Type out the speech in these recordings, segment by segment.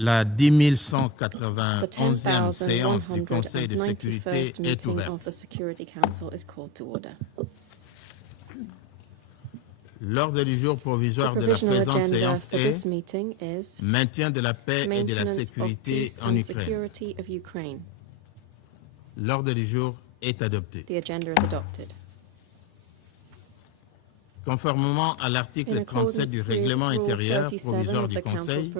La 10.191e séance du Conseil de sécurité est ouverte. L'ordre du jour provisoire de la présente séance est maintien de la paix et de la sécurité en Ukraine. L'ordre du jour est adopté. Conformément à l'article 37 du règlement intérieur provisoire du Conseil,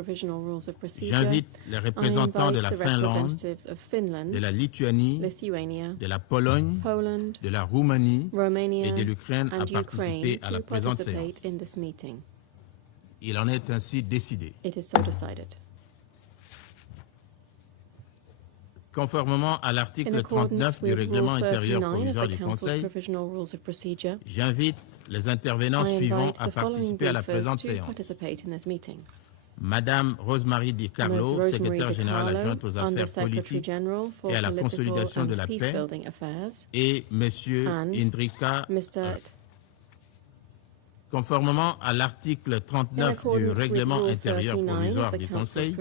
j'invite les représentants de la Finlande, de la Lituanie, de la Pologne, de la Roumanie et de l'Ukraine à participer à la présente séance. Il en est ainsi décidé. Conformément à l'article 39 du règlement intérieur provisoire du Conseil, j'invite les intervenants suivants à participer à la présente séance. Madame Rosemary Di Carlo, secrétaire générale adjointe aux affaires politiques et à la consolidation de la paix, et Monsieur Indrika. Conformément à l'article 39 du règlement intérieur provisoire du Conseil,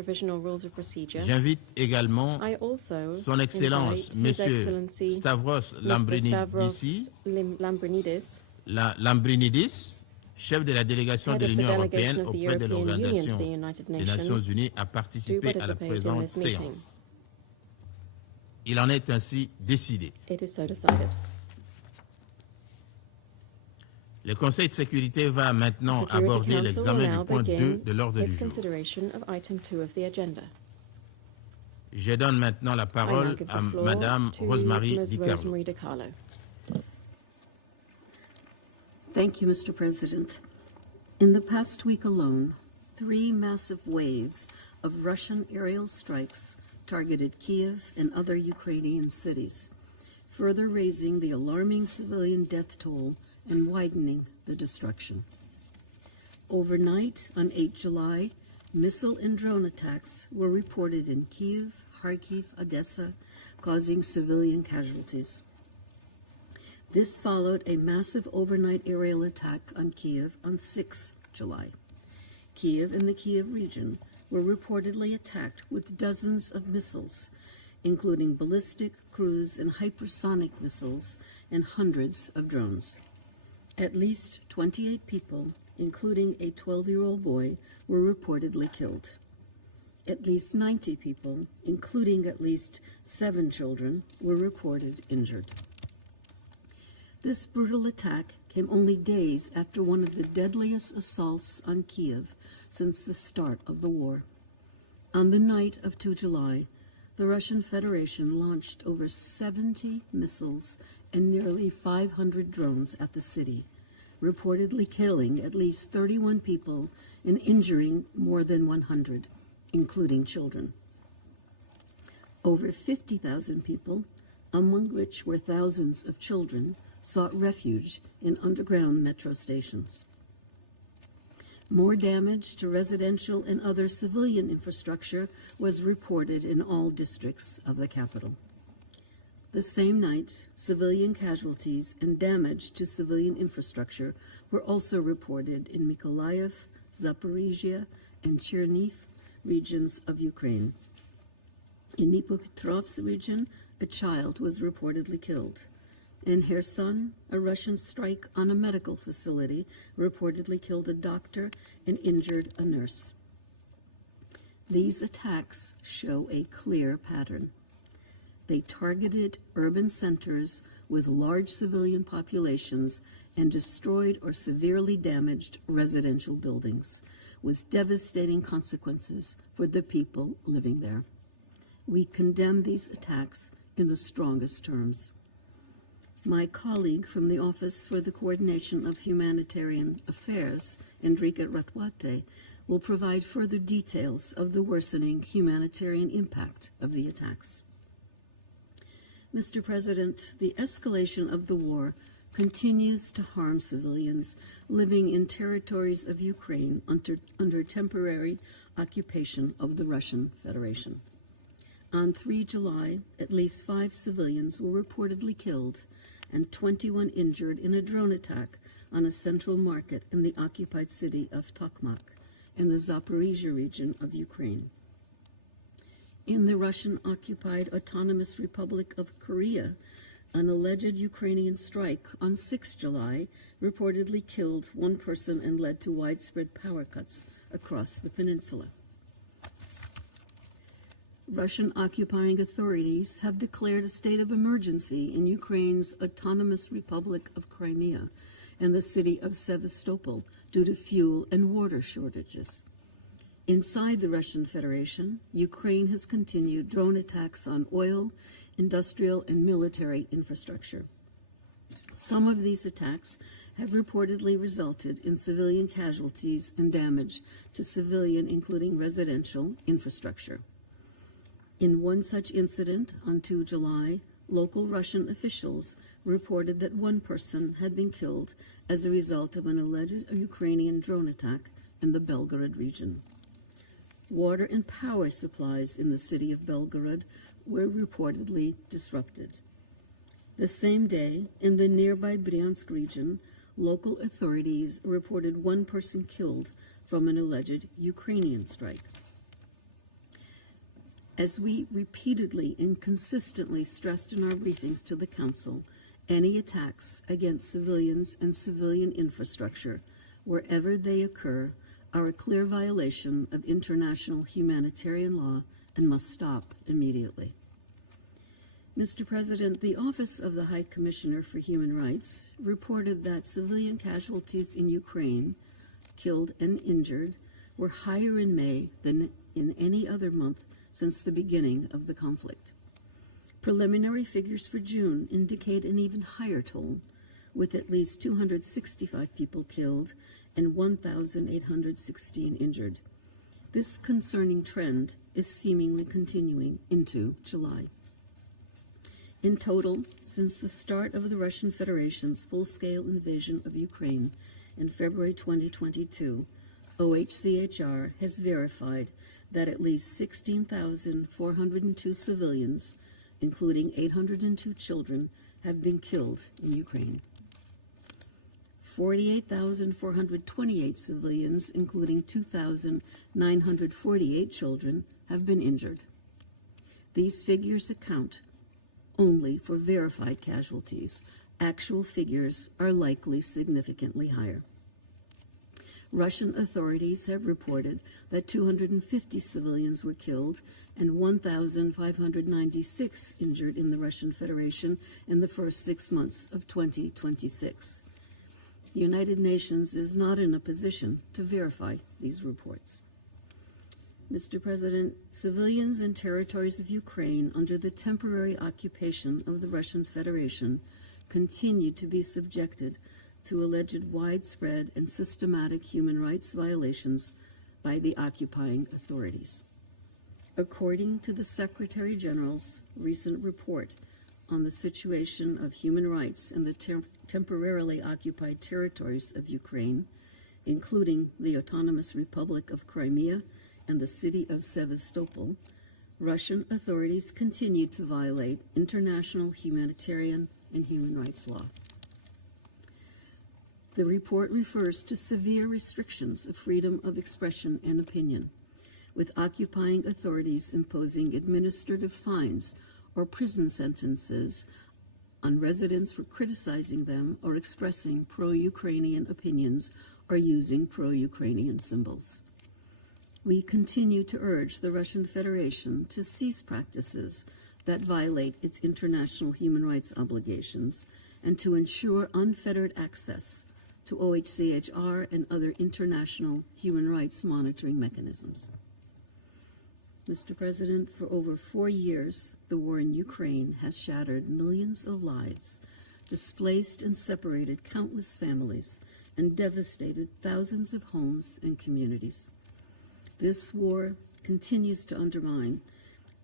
j'invite également Son Excellence Monsieur Stavros Lambrinidis, chef de la délégation de l'Union européenne auprès de l'Organisation des Nations unies, à participer à la présente séance. Il en est ainsi décidé. Le Conseil de sécurité va maintenant aborder l'examen du point 2 de l'ordre du jour. Je donne maintenant la parole à Madame Rosemary Di Carlo. Thank you, Mr. President. In the past week alone, 3 massive waves of Russian aerial strikes targeted Kiev and other Ukrainian cities, further raising the alarming civilian death toll and widening the destruction. Overnight, on 8 July, missile and drone attacks were reported in Kiev, Kharkiv, Odessa, causing civilian casualties. This followed a massive overnight aerial attack on Kiev on 6 July. Kiev and the Kiev region were reportedly attacked with dozens of missiles, including ballistic, cruise, and hypersonic missiles, and hundreds of drones. At least 28 people, including a 12-year-old boy, were reportedly killed. At least 90 people, including at least 7 children, were reported injured. This brutal attack came only days after one of the deadliest assaults on Kiev since the start of the war. On the night of 2 July, the Russian Federation launched over 70 missiles and nearly 500 drones at the city, reportedly killing at least 31 people and injuring more than 100, including children. Over 50,000 people, among which were thousands of children, sought refuge in underground metro stations. More damage to residential and other civilian infrastructure was reported in all districts of the capital. The same night, civilian casualties and damage to civilian infrastructure were also reported in Mykolaiv, Zaporizhia, and Chernihiv regions of Ukraine. In Dnipropetrovsk region, a child was reportedly killed. In Kherson, a Russian strike on a medical facility reportedly killed a doctor and injured a nurse. These attacks show a clear pattern. They targeted urban centers with large civilian populations and destroyed or severely damaged residential buildings, with devastating consequences for the people living there. We condemn these attacks in the strongest terms. My colleague from the Office for the Coordination of Humanitarian Affairs, Enrique Ratwate, will provide further details of the worsening humanitarian impact of the attacks. Mr. President, the escalation of the war continues to harm civilians living in territories of Ukraine under temporary occupation of the Russian Federation. On 3 July, at least 5 civilians were reportedly killed and 21 injured in a drone attack on a central market in the occupied city of Tokmak in the Zaporizhia region of Ukraine. In the Russian-occupied Autonomous Republic of Korea, an alleged Ukrainian strike on 6 July reportedly killed one person and led to widespread power cuts across the peninsula. Russian occupying authorities have declared a state of emergency in Ukraine's Autonomous Republic of Crimea and the city of Sevastopol due to fuel and water shortages. Inside the Russian Federation, Ukraine has continued drone attacks on oil, industrial, and military infrastructure. Some of these attacks have reportedly resulted in civilian casualties and damage to civilian, including residential, infrastructure. In one such incident on 2 July, local Russian officials reported that one person had been killed as a result of an alleged Ukrainian drone attack in the Belgorod region. Water and power supplies in the city of Belgorod were reportedly disrupted. The same day, in the nearby Bryansk region, local authorities reported one person killed from an alleged Ukrainian strike. As we repeatedly and consistently stressed in our briefings to the Council, any attacks against civilians and civilian infrastructure, wherever they occur, are a clear violation of international humanitarian law and must stop immediately. Mr. President, the Office of the High Commissioner for Human Rights reported that civilian casualties in Ukraine, killed and injured, were higher in May than in any other month since the beginning of the conflict. Preliminary figures for June indicate an even higher toll, with at least 265 people killed and 1,816 injured. This concerning trend is seemingly continuing into July. In total, since the start of the Russian Federation's full-scale invasion of Ukraine in February 2022, OHCHR has verified that at least 16,402 civilians, including 802 children, have been killed in Ukraine. 48,428 civilians, including 2,948 children, have been injured. These figures account only for verified casualties. Actual figures are likely significantly higher. Russian authorities have reported that 250 civilians were killed and 1,596 injured in the Russian Federation in the first 6 months of 2026. The United Nations is not in a position to verify these reports. Mr. President, civilians in territories of Ukraine under the temporary occupation of the Russian Federation continue to be subjected to alleged widespread and systematic human rights violations by the occupying authorities. According to the Secretary General's recent report on the situation of human rights in the temporarily occupied territories of Ukraine, including the Autonomous Republic of Crimea and the city of Sevastopol, Russian authorities continue to violate international humanitarian and human rights law. The report refers to severe restrictions of freedom of expression and opinion, with occupying authorities imposing administrative fines or prison sentences on residents for criticizing them or expressing pro-Ukrainian opinions or using pro-Ukrainian symbols. We continue to urge the Russian Federation to cease practices that violate its international human rights obligations and to ensure unfettered access to OHCHR and other international human rights monitoring mechanisms. Mr. President, for over 4 years, the war in Ukraine has shattered millions of lives, displaced and separated countless families, and devastated thousands of homes and communities. This war continues to undermine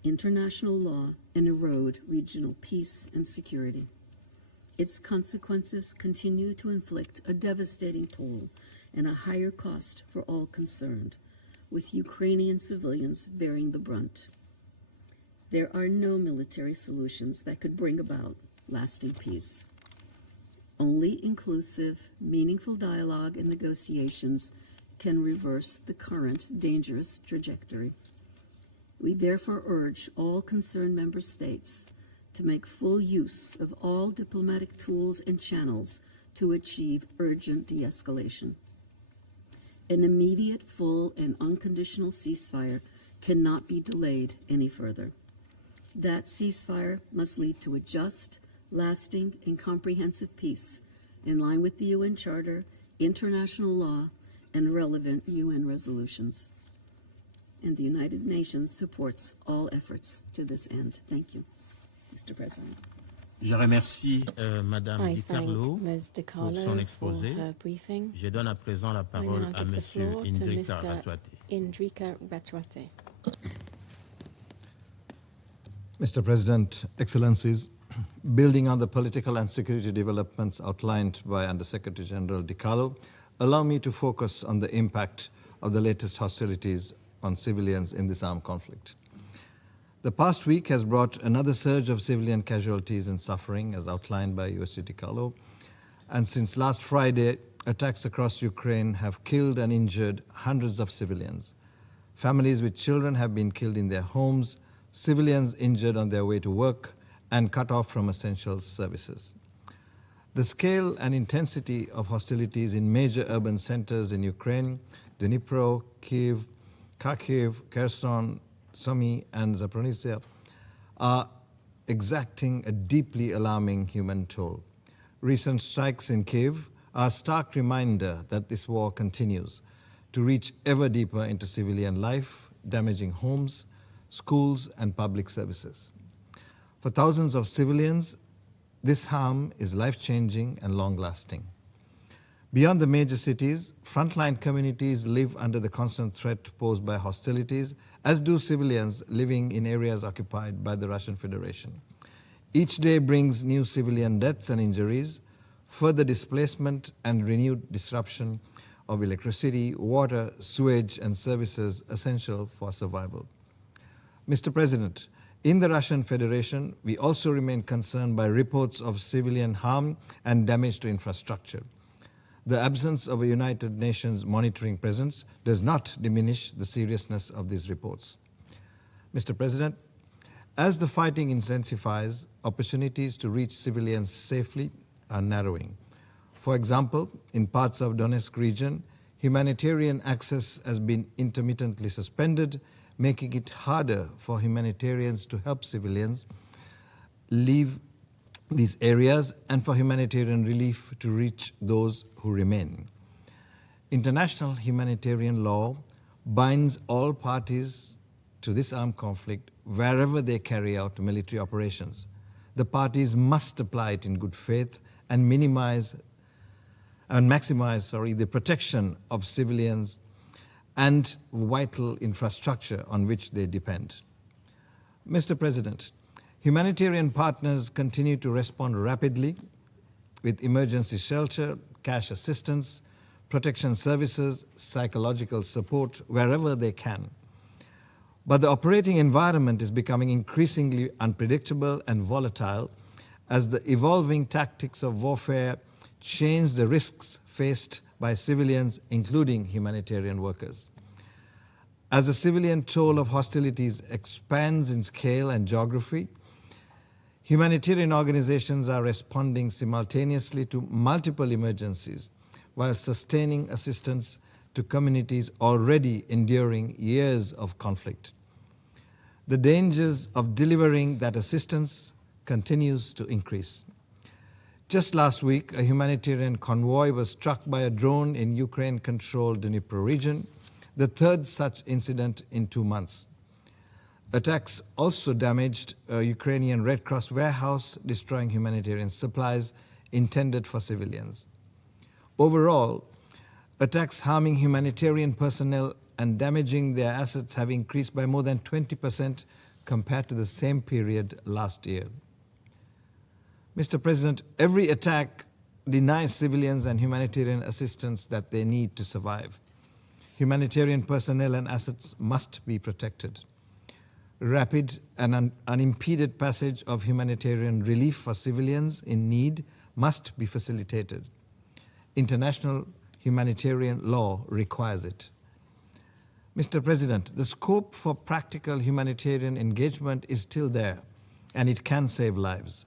international law and erode regional peace and security. Its consequences continue to inflict a devastating toll and a higher cost for all concerned, with Ukrainian civilians bearing the brunt. There are no military solutions that could bring about lasting peace. Only inclusive, meaningful dialogue and negotiations can reverse the current dangerous trajectory. We therefore urge all concerned member states to make full use of all diplomatic tools and channels to achieve urgent de-escalation. An immediate, full, and unconditional ceasefire cannot be delayed any further. That ceasefire must lead to a just, lasting, and comprehensive peace in line with the UN Charter, international law, and relevant UN resolutions. And the United Nations supports all efforts to this end. Thank you, Mr. President. Je remercie Madame Di Carlo pour son exposé. Je donne à présent la parole à Monsieur Indrika Ratwatte. Mr. President, Excellencies, building on the political and security developments outlined by Under-Secretary General Di Carlo, allow me to focus on the impact of the latest hostilities on civilians in this armed conflict. The past week has brought another surge of civilian casualties and suffering, as outlined by USG Di Carlo. And since last Friday, attacks across Ukraine have killed and injured hundreds of civilians. Families with children have been killed in their homes, civilians injured on their way to work, and cut off from essential services. The scale and intensity of hostilities in major urban centers in Ukraine, Dnipro, Kiev, Kharkiv, Kherson, Sumy, and Zaporizhzhia, are exacting a deeply alarming human toll. Recent strikes in Kiev are a stark reminder that this war continues to reach ever deeper into civilian life, damaging homes, schools, and public services. For thousands of civilians, this harm is life-changing and long-lasting. Beyond the major cities, frontline communities live under the constant threat posed by hostilities, as do civilians living in areas occupied by the Russian Federation. Each day brings new civilian deaths and injuries, further displacement and renewed disruption of electricity, water, sewage, and services essential for survival. Mr. President, in the Russian Federation, we also remain concerned by reports of civilian harm and damage to infrastructure. The absence of a United Nations monitoring presence does not diminish the seriousness of these reports. Mr. President, as the fighting intensifies, opportunities to reach civilians safely are narrowing. For example, in parts of Donetsk region, humanitarian access has been intermittently suspended, making it harder for humanitarians to help civilians leave these areas and for humanitarian relief to reach those who remain. International humanitarian law binds all parties to this armed conflict wherever they carry out military operations. The parties must apply it in good faith and maximize the protection of civilians and vital infrastructure on which they depend. Mr. President, humanitarian partners continue to respond rapidly with emergency shelter, cash assistance, protection services, psychological support wherever they can. But the operating environment is becoming increasingly unpredictable and volatile as the evolving tactics of warfare change the risks faced by civilians, including humanitarian workers. As the civilian toll of hostilities expands in scale and geography, humanitarian organizations are responding simultaneously to multiple emergencies while sustaining assistance to communities already enduring years of conflict. The dangers of delivering that assistance continues to increase. Just last week, a humanitarian convoy was struck by a drone in Ukraine-controlled Dnipro region, the third such incident in 2 months. Attacks also damaged a Ukrainian Red Cross warehouse, destroying humanitarian supplies intended for civilians. Overall, attacks harming humanitarian personnel and damaging their assets have increased by more than 20% compared to the same period last year. Mr. President, every attack denies civilians and humanitarian assistance that they need to survive. Humanitarian personnel and assets must be protected. Rapid and unimpeded passage of humanitarian relief for civilians in need must be facilitated. International humanitarian law requires it. Mr. President, the scope for practical humanitarian engagement is still there, and it can save lives.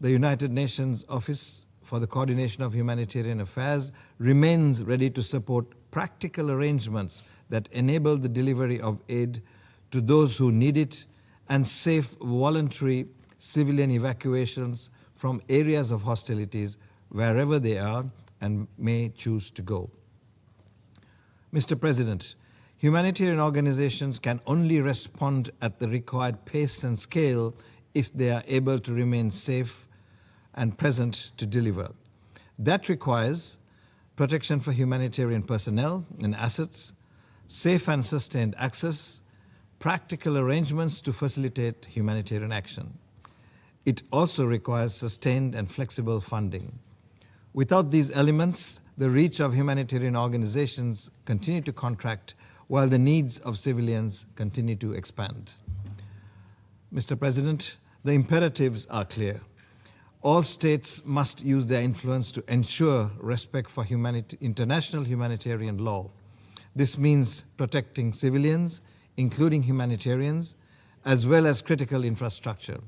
The United Nations Office for the Coordination of Humanitarian Affairs remains ready to support practical arrangements that enable the delivery of aid to those who need it and safe voluntary civilian evacuations from areas of hostilities wherever they are and may choose to go. Mr. President, humanitarian organizations can only respond at the required pace and scale if they are able to remain safe and present to deliver. That requires protection for humanitarian personnel and assets, safe and sustained access, practical arrangements to facilitate humanitarian action. It also requires sustained and flexible funding. Without these elements, the reach of humanitarian organizations continue to contract while the needs of civilians continue to expand. Mr. President, the imperatives are clear. All states must use their influence to ensure respect for international humanitarian law. This means protecting civilians, including humanitarians, as well as critical infrastructure.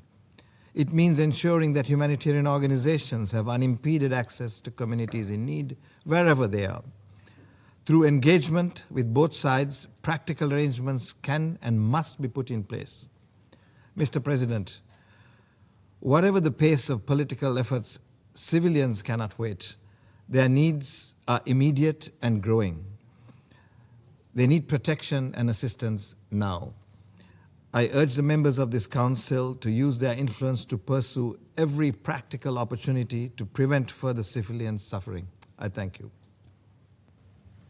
It means ensuring that humanitarian organizations have unimpeded access to communities in need wherever they are. Through engagement with both sides, practical arrangements can and must be put in place. Mr. President, whatever the pace of political efforts, civilians cannot wait. Their needs are immediate and growing. They need protection and assistance now. I urge the members of this Council to use their influence to pursue every practical opportunity to prevent further civilian suffering. I thank you.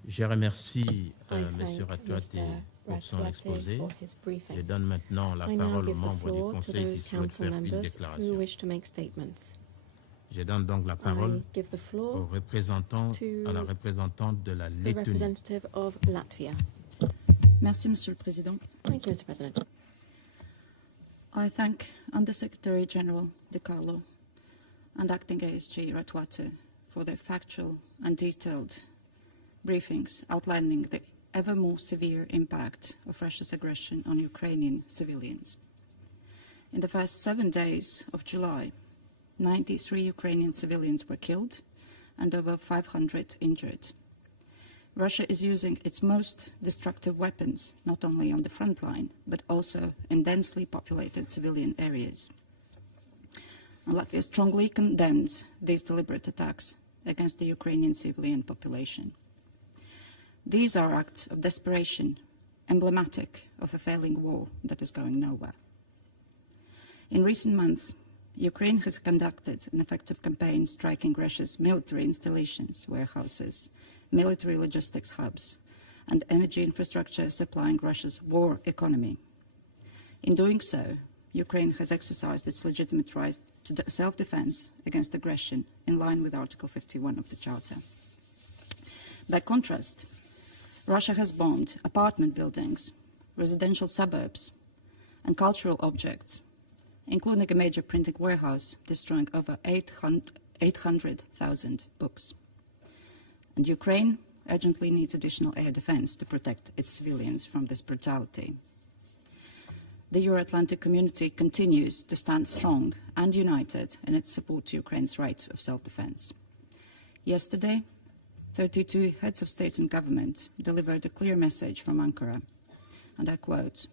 Je remercie M. Ratuate pour son exposé. Je donne maintenant la parole aux membres du Conseil qui souhaitent faire une déclaration. Je donne donc la parole au représentant, à la représentante de la Lettonie. Merci, Monsieur le Président. Thank you, Mr. President. I thank Undersecretary General De Carlo and Acting ASG Ratuate for their factual and detailed briefings outlining the ever more severe impact of Russia's aggression on Ukrainian civilians. In the first 7 days of July, 93 Ukrainian civilians were killed and over 500 injured. Russia is using its most destructive weapons, not only on the front line, but also in densely populated civilian areas. And Latvia strongly condemns these deliberate attacks against the Ukrainian civilian population. These are acts of desperation, emblematic of a failing war that is going nowhere. In recent months, Ukraine has conducted an effective campaign striking Russia's military installations, warehouses, military logistics hubs, and energy infrastructure supplying Russia's war economy. In doing so, Ukraine has exercised its legitimate right to self-defense against aggression in line with Article 51 of the Charter. By contrast, Russia has bombed apartment buildings, residential suburbs, and cultural objects, including a major printing warehouse, destroying over 800,000 books. And Ukraine urgently needs additional air defense to protect its civilians from this brutality. The Euro-Atlantic community continues to stand strong and united in its support to Ukraine's right of self-defense. Yesterday, 32 heads of state and government delivered a clear message from Ankara, and I quote,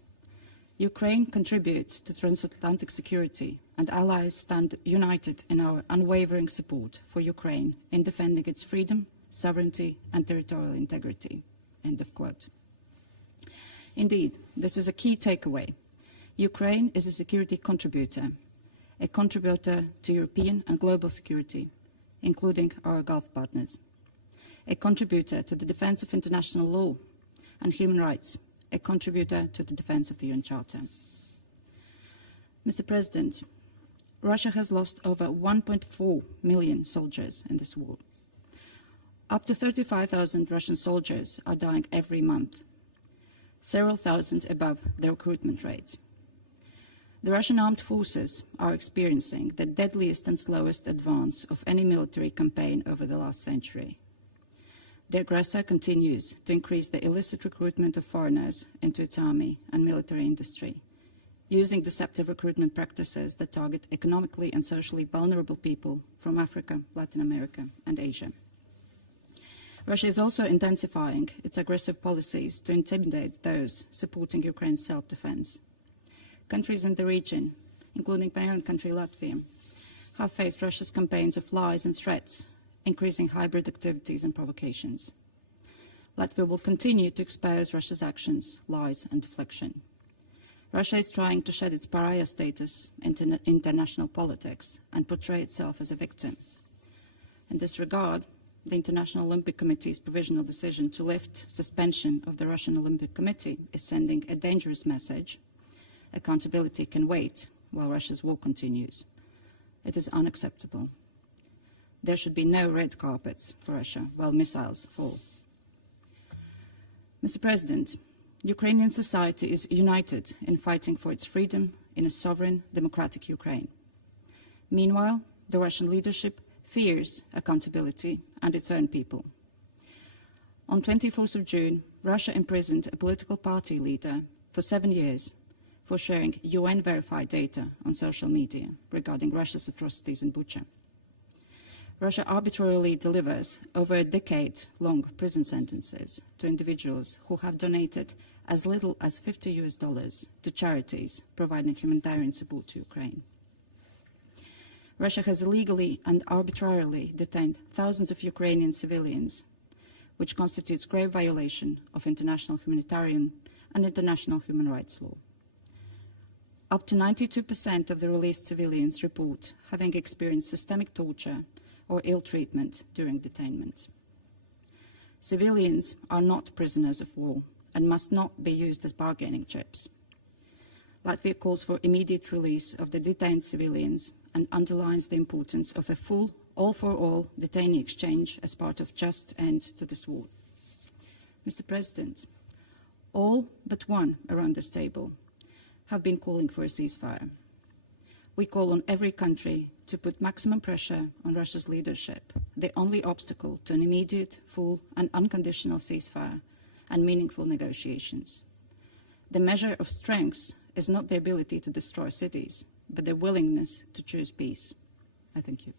"Ukraine contributes to transatlantic security, and allies stand united in our unwavering support for Ukraine in defending its freedom, sovereignty and territorial integrity." End of quote. Indeed, this is a key takeaway. Ukraine is a security contributor, a contributor to European and global security, including our Gulf partners, a contributor to the defense of international law and human rights, a contributor to the defense of the UN Charter. Mr. President, Russia has lost over 1.4 million soldiers in this war. Up to 35,000 Russian soldiers are dying every month, several thousand above the recruitment rate. The Russian armed forces are experiencing the deadliest and slowest advance of any military campaign over the last century. the aggressor continues to increase the illicit recruitment of foreigners into its army and military industry, using deceptive recruitment practices that target economically and socially vulnerable people from Africa, Latin America, and Asia. Russia is also intensifying its aggressive policies to intimidate those supporting Ukraine's self-defense. Countries in the region, including my own country, Latvia, have faced Russia's campaigns of lies and threats, increasing hybrid activities and provocations. Latvia will continue to expose Russia's actions, lies, and deflection. Russia is trying to shed its pariah status into international politics and portray itself as a victim. In this regard, the International Olympic Committee's provisional decision to lift suspension of the Russian Olympic Committee is sending a dangerous message. Accountability can wait while Russia's war continues. It is unacceptable. There should be no red carpets for Russia while missiles fall. Mr. President, Ukrainian society is united in fighting for its freedom in a sovereign, democratic Ukraine. Meanwhile, the Russian leadership fears accountability and its own people. On 24th of June, Russia imprisoned a political party leader for 7 years for sharing UN-verified data on social media regarding Russia's atrocities in Bucha. Russia arbitrarily delivers over a decade-long prison sentences to individuals who have donated as little as $50 to charities providing humanitarian support to Ukraine. Russia has illegally and arbitrarily detained thousands of Ukrainian civilians, which constitutes grave violation of international humanitarian and international human rights law. Up to 92% of the released civilians report having experienced systemic torture or ill treatment during detainment. Civilians are not prisoners of war and must not be used as bargaining chips. Latvia calls for immediate release of the detained civilians and underlines the importance of a full, all-for-all detainee exchange as part of just end to this war. Mr. President, all but one around this table have been calling for a ceasefire. We call on every country to put maximum pressure on Russia's leadership, the only obstacle to an immediate, full and unconditional ceasefire and meaningful negotiations. The measure of strength is not the ability to destroy cities, but the willingness to choose peace. I thank you.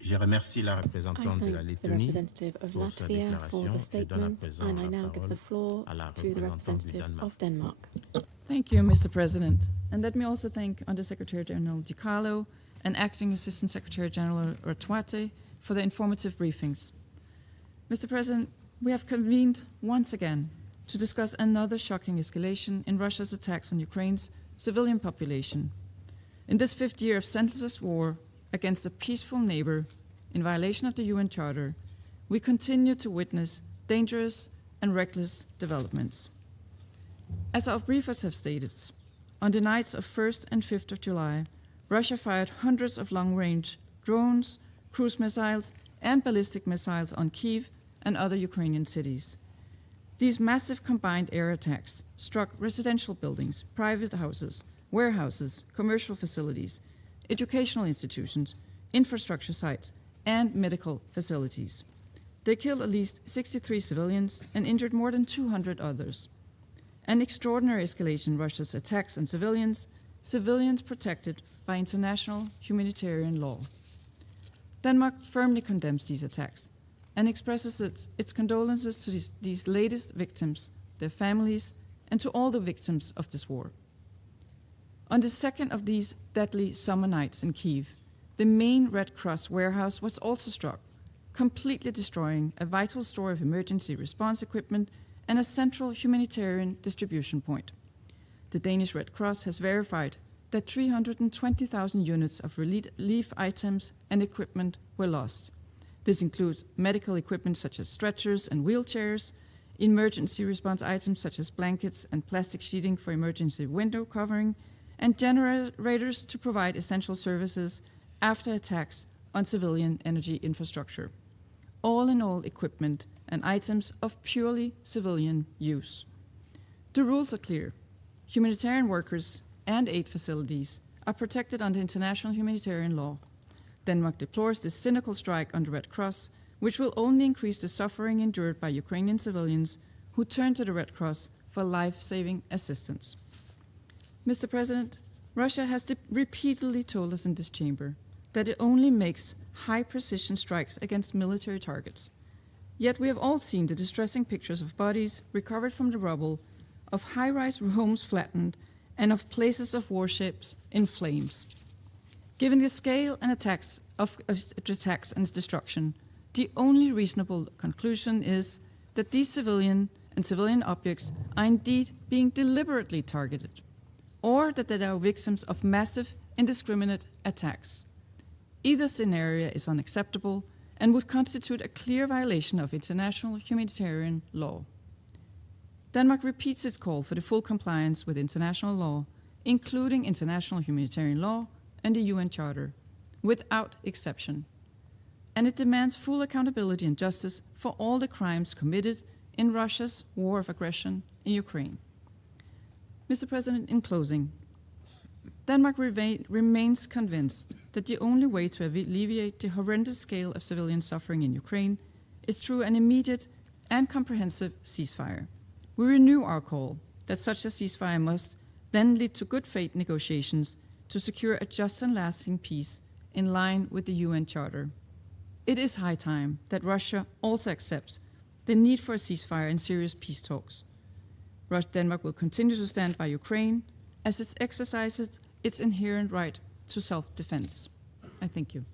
Je remercie la représentante de la Lettonie pour sa déclaration et donne à présent la parole à la représentante du Danemark. Thank you, Mr. President. And let me also thank Under-Secretary General Di Carlo and Acting Assistant Secretary General Ratuate for the informative briefings. Mr. President, we have convened once again to discuss another shocking escalation in Russia's attacks on Ukraine's civilian population. In this 5th year of senseless war against a peaceful neighbor in violation of the UN Charter, we continue to witness dangerous and reckless developments. As our briefers have stated, on the nights of 1st and 5th of July, Russia fired hundreds of long-range drones, cruise missiles, and ballistic missiles on Kiev and other Ukrainian cities. These massive combined air attacks struck residential buildings, private houses, warehouses, commercial facilities, educational institutions, infrastructure sites, and medical facilities. They killed at least 63 civilians and injured more than 200 others. An extraordinary escalation in Russia's attacks on civilians protected by international humanitarian law. Denmark firmly condemns these attacks and expresses its condolences to these latest victims, their families, and to all the victims of this war. On the second of these deadly summer nights in Kiev, the main Red Cross warehouse was also struck, completely destroying a vital store of emergency response equipment and a central humanitarian distribution point. The Danish Red Cross has verified that 320,000 units of relief items and equipment were lost. This includes medical equipment such as stretchers and wheelchairs, emergency response items such as blankets and plastic sheeting for emergency window covering, and generators to provide essential services after attacks on civilian energy infrastructure. All in all equipment and items of purely civilian use. The rules are clear. Humanitarian workers and aid facilities are protected under international humanitarian law. Denmark deplores this cynical strike on the Red Cross, which will only increase the suffering endured by Ukrainian civilians who turn to the Red Cross for life-saving assistance. Mr. President, Russia has repeatedly told us in this chamber that it only makes high-precision strikes against military targets. Yet we have all seen the distressing pictures of bodies recovered from the rubble, of high-rise homes flattened, and of places of warships in flames. Given the scale and attacks of attacks and destruction, the only reasonable conclusion is that these civilian objects are indeed being deliberately targeted, or that they are victims of massive, indiscriminate attacks. Either scenario is unacceptable and would constitute a clear violation of international humanitarian law. Denmark repeats its call for the full compliance with international law, including international humanitarian law and the UN Charter, without exception. And it demands full accountability and justice for all the crimes committed in Russia's war of aggression in Ukraine. Mr. President, in closing, Denmark remains convinced that the only way to alleviate the horrendous scale of civilian suffering in Ukraine is through an immediate and comprehensive ceasefire. We renew our call that such a ceasefire must then lead to good faith negotiations to secure a just and lasting peace in line with the UN Charter. It is high time that Russia also accepts the need for a ceasefire and serious peace talks. Denmark will continue to stand by Ukraine as it exercises its inherent right to self-defense. I thank you.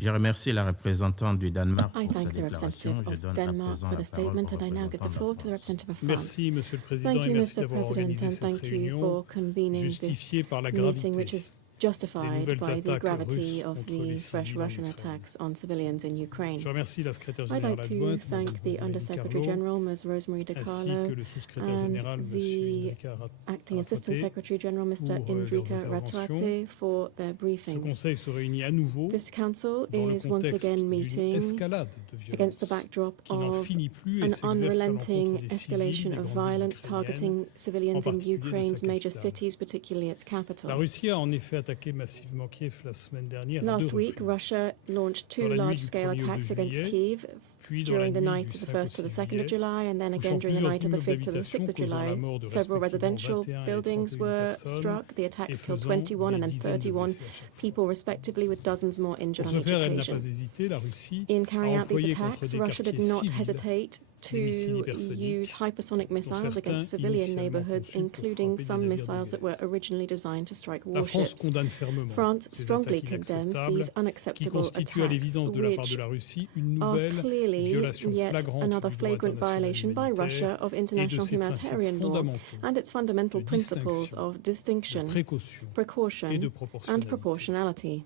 Je remercie la représentante du Danemark I pour sa thank the déclaration. representative Je of donne à Denmark présent for la the parole statement, au and I now give the représentant floor to the representative of France. Merci, Monsieur le Président, Thank et you, merci Mr. d'avoir President, organisé and cette thank you réunion for convening this justifiée par la meeting, which gravité is justified nouvelles by the attaques gravity russes of contre the les fresh civils en Russian Ukraine. attacks on civilians in Ukraine. Je remercie la secrétaire I'd générale like to adjointe, thank the Undersecretary General, Ms. Rosemary ainsi DiCarlo, que le sous-secrétaire and général, M. the Indrika Acting Assistant Secretary General, Mr. pour leurs Indrika interventions. Ratwate, for their Ce briefings. Conseil se réunit à nouveau This Council dans le is once contexte again d'une meeting escalade de violence against the backdrop qui n'en of finit plus et an s'exerce à l'encontre unrelenting des civils escalation des of grandes villes violence ukrainiennes. targeting civilians in particulier de Ukraine's sa major capitale. cities, particularly its capital. La Russie a en effet attaqué massivement Kiev la semaine dernière. à Last deux week, reprises. Russia launched two Dans la nuit du large-scale 1er au 2 attacks against juillet, Kiev puis dans la during the nuit night du of the 5 au 1st to the 6 2nd of juillet, July, and then again touchant during the night of the plusieurs 5th to the 6th of causant la July. mort de Several respectivement residential 21 et buildings 31 were personnes struck. The et attacks killed faisant 21 and des then dizaines de 31 blessés à chaque fois. people respectively, with dozens more injured Pour on ce each faire, elle n'a pas occasion. hésité, la Russie, In à carrying out these employer contre attacks, des Russia did quartiers not civils hesitate to missiles hypersoniques, use hypersonic missiles certains against civilian initialement neighborhoods, conçus pour including frapper des some navires de missiles that guerre. were originally designed to strike La France warships. condamne fermement France ces strongly attaques condemns inacceptables these qui unacceptable constituent à attacks, l'évidence de la part de which la Russie une are nouvelle clearly violation yet flagrante another du droit flagrant violation by international Russia humanitaire of et de international ses principes humanitarian law fondamentaux and its fundamental de principles distinction, of de distinction, précaution et precaution, de and proportionnalité. proportionality.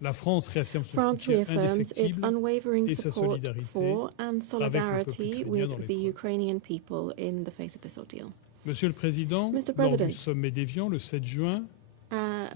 La France réaffirme son France soutien reaffirms its indéfectible unwavering et sa support solidarité for and solidarity ukrainien with dans the l'épreuve. Ukrainian people in the face of this ordeal. Monsieur le Président, Mr. lors President, du sommet d'Évian le 7 juin,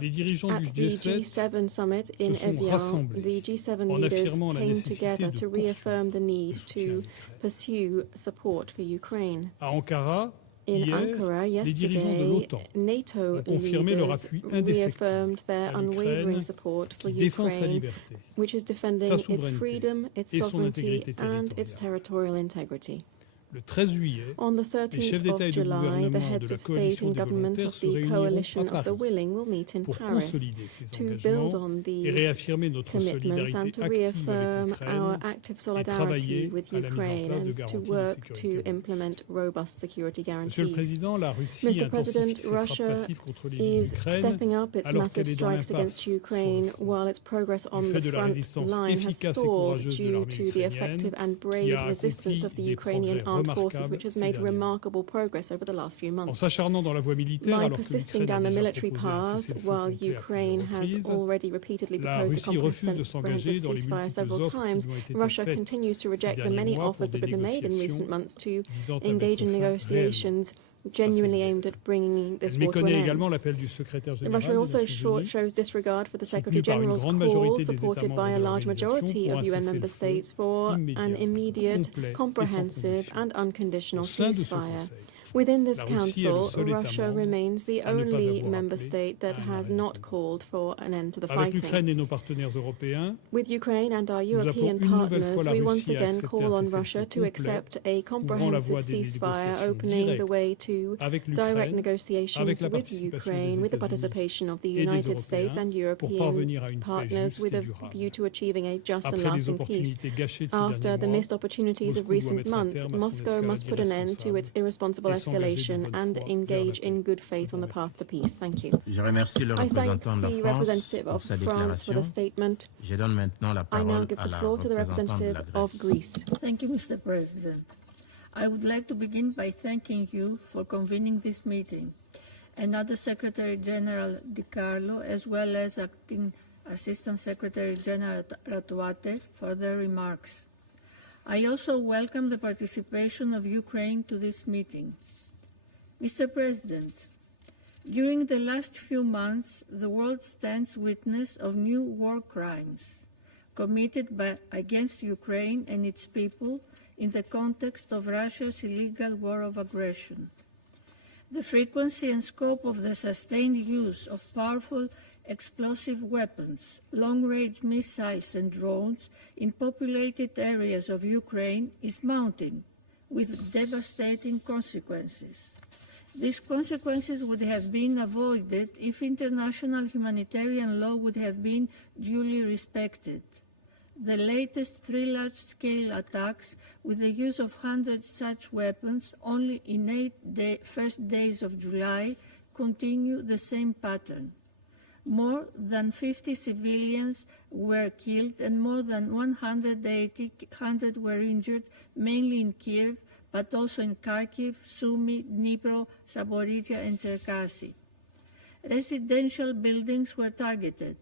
les dirigeants At du the G7 G7 summit in se sont Evian, rassemblés the G7 en leaders affirmant la came nécessité together de to reaffirm the need le soutien à to l'Ukraine. pursue support for Ukraine. À Ankara, In hier, Ankara les dirigeants de yesterday, l'OTAN NATO ont confirmé leur leaders appui indéfectible reaffirmed their à l'Ukraine unwavering support for qui défend sa Ukraine, liberté, which is defending sa its souveraineté freedom, its et son sovereignty, intégrité and its territoriale. territorial integrity. Le 13 juillet, On the les chefs 13th d'État of et de July, the gouvernement heads de la of state coalition and des government volontaires of se the réuniront coalition à of the Paris willing will meet in pour Paris consolider ces to build engagements on et these réaffirmer notre commitments and solidarité to active reaffirm avec our l'Ukraine active et solidarity travailler with à la mise en Ukraine place de and to garanties de work to sécurité. implement robust security Monsieur le guarantees. Président, la Russie Mr. intensifie President, ses frappes Russia passives contre les villes is d'Ukraine stepping up its alors massive qu'elle est dans strikes against l'impasse sur le Ukraine front. while its progress on Du the fait de la front résistance line has efficace et stalled courageuse de due l'armée to the ukrainienne effective and qui brave a resistance of the accompli des Ukrainian progrès armed forces, remarquables which has ces made derniers mois. remarkable progress over the last few En months. s'acharnant dans la voie militaire By alors que persisting l'Ukraine a down the déjà military proposé un path, cessez-le-feu while complet à Ukraine plusieurs has reprises, already repeatedly la proposed a Russie refuse de comprehensive s'engager dans les ceasefire multiples several offres qui times, lui ont été Russia faites continues to ces reject the derniers many mois offers pour that have des been made in négociations recent months to visant à engage in mettre fin negotiations genuinely aimed at bringing this Elle war to an méconnaît end. également l'appel du secrétaire général Russia des also Nations Unies, shows disregard for the soutenu Secretary par une General's grande call, majorité des supported États by a membres de large majority l'organisation pour of un UN member cessez-le-feu states for immédiat, an immediate, complet et sans comprehensive condition. and unconditional Au sein de ce ceasefire. Conseil, Within this La Russie est le council, seul État Russia membre remains the à ne pas only avoir member appelé state that à un has arrêt not des combats. called for an end to the Avec fighting. l'Ukraine et nos partenaires européens, With Ukraine and our nous appelons European une nouvelle fois partners, la we once Russie à again accepter call un on cessez-le-feu Russia to complet, accept a ouvrant la comprehensive voie des ceasefire, négociations opening the directes way to avec direct l'Ukraine, negotiations avec la with participation Ukraine, des with the États-Unis participation of the et des United States Européens and pour European parvenir à une paix partners juste with et a durable. view to achieving a just and Après les lasting peace. opportunités gâchées de ces After derniers the mois, missed opportunities of Moscou doit recent mettre un months, terme à son Moscow must escalade put an end to its irresponsible et s'engager de escalation bonne and foi vers la engage paix. in good Je faith vous on the remercie. path to peace. Thank you. Je remercie le I thank représentant de la the France representative pour of sa France for the déclaration. statement. Je donne maintenant la I now parole give à the la floor to the représentante de representative la of Grèce. Greece. Thank you, Mr. President. I would like to begin by thanking you for convening this meeting, and Under Secretary General Di Carlo, as well as Acting Assistant Secretary General Ratuate, for their remarks. I also welcome the participation of Ukraine to this meeting. Mr. President, during the last few months, the world stands witness of new war crimes committed against Ukraine and its people in the context of Russia's illegal war of aggression. The frequency and scope of the sustained use of powerful explosive weapons, long-range missiles and drones in populated areas of Ukraine is mounting, with devastating consequences. These consequences would have been avoided if international humanitarian law would have been duly respected. The latest 3 large-scale attacks with the use of hundreds of such weapons only in 8 first days of July continue the same pattern. More than 50 civilians were killed and more than 100 were injured, mainly in Kiev, but also in Kharkiv, Sumy, Dnipro, Zaporizhia, and Cherkasy. Residential buildings were targeted,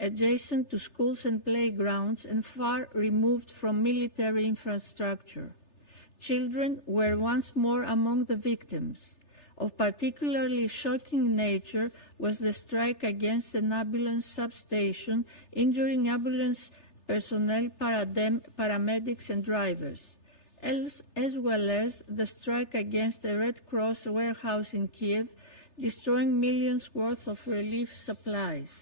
adjacent to schools and playgrounds and far removed from military infrastructure. Children were once more among the victims. Of particularly shocking nature was the strike against an ambulance substation, injuring ambulance personnel, paramedics and drivers, as well as the strike against a Red Cross warehouse in Kiev, destroying millions worth of relief supplies.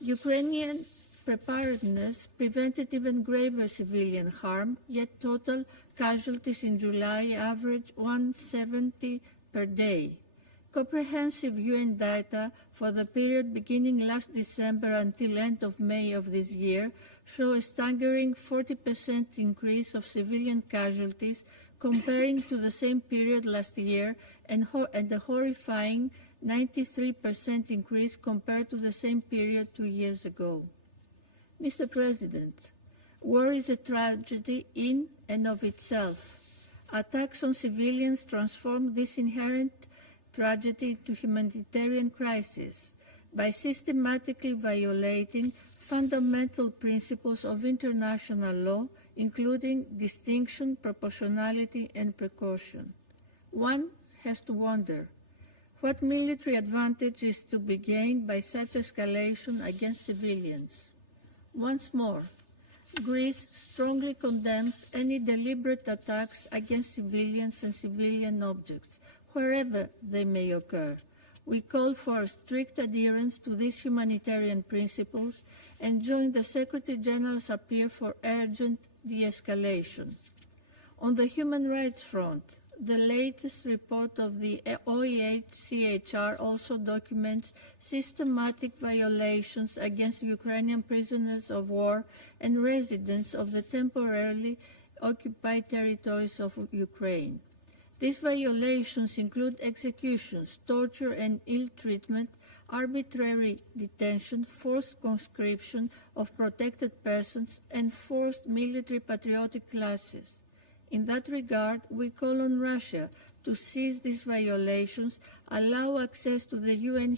Ukrainian preparedness prevented even graver civilian harm, yet total casualties in July averaged 170 per day. Comprehensive UN data for the period beginning last December until end of May of this year show a staggering 40% increase of civilian casualties comparing to the same period last year and a horrifying 93% increase compared to the same period 2 years ago. Mr. President, war is a tragedy in and of itself. Attacks on civilians transform this inherent tragedy into humanitarian crisis by systematically violating fundamental principles of international law, including distinction, proportionality, and precaution. One has to wonder, what military advantage is to be gained by such escalation against civilians? Once more, Greece strongly condemns any deliberate attacks against civilians and civilian objects, wherever they may occur. We call for strict adherence to these humanitarian principles and join the Secretary General's appeal for urgent de-escalation. On the human rights front, the latest report of the OEHCHR also documents systematic violations against Ukrainian prisoners of war and residents of the temporarily occupied territories of Ukraine. These violations include executions, torture and ill treatment, arbitrary detention, forced conscription of protected persons, and forced military patriotic classes. In that regard, we call on Russia to cease these violations, allow access to the UN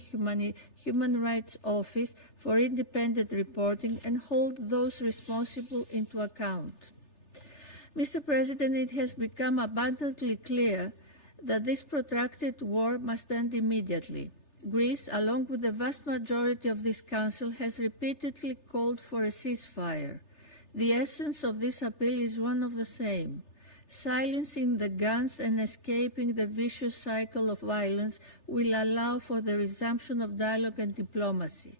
Human Rights Office for independent reporting, and hold those responsible into account. Mr. President, it has become abundantly clear that this protracted war must end immediately. Greece, along with the vast majority of this Council, has repeatedly called for a ceasefire. The essence of this appeal is one of the same: silencing the guns and escaping the vicious cycle of violence will allow for the resumption of dialogue and diplomacy.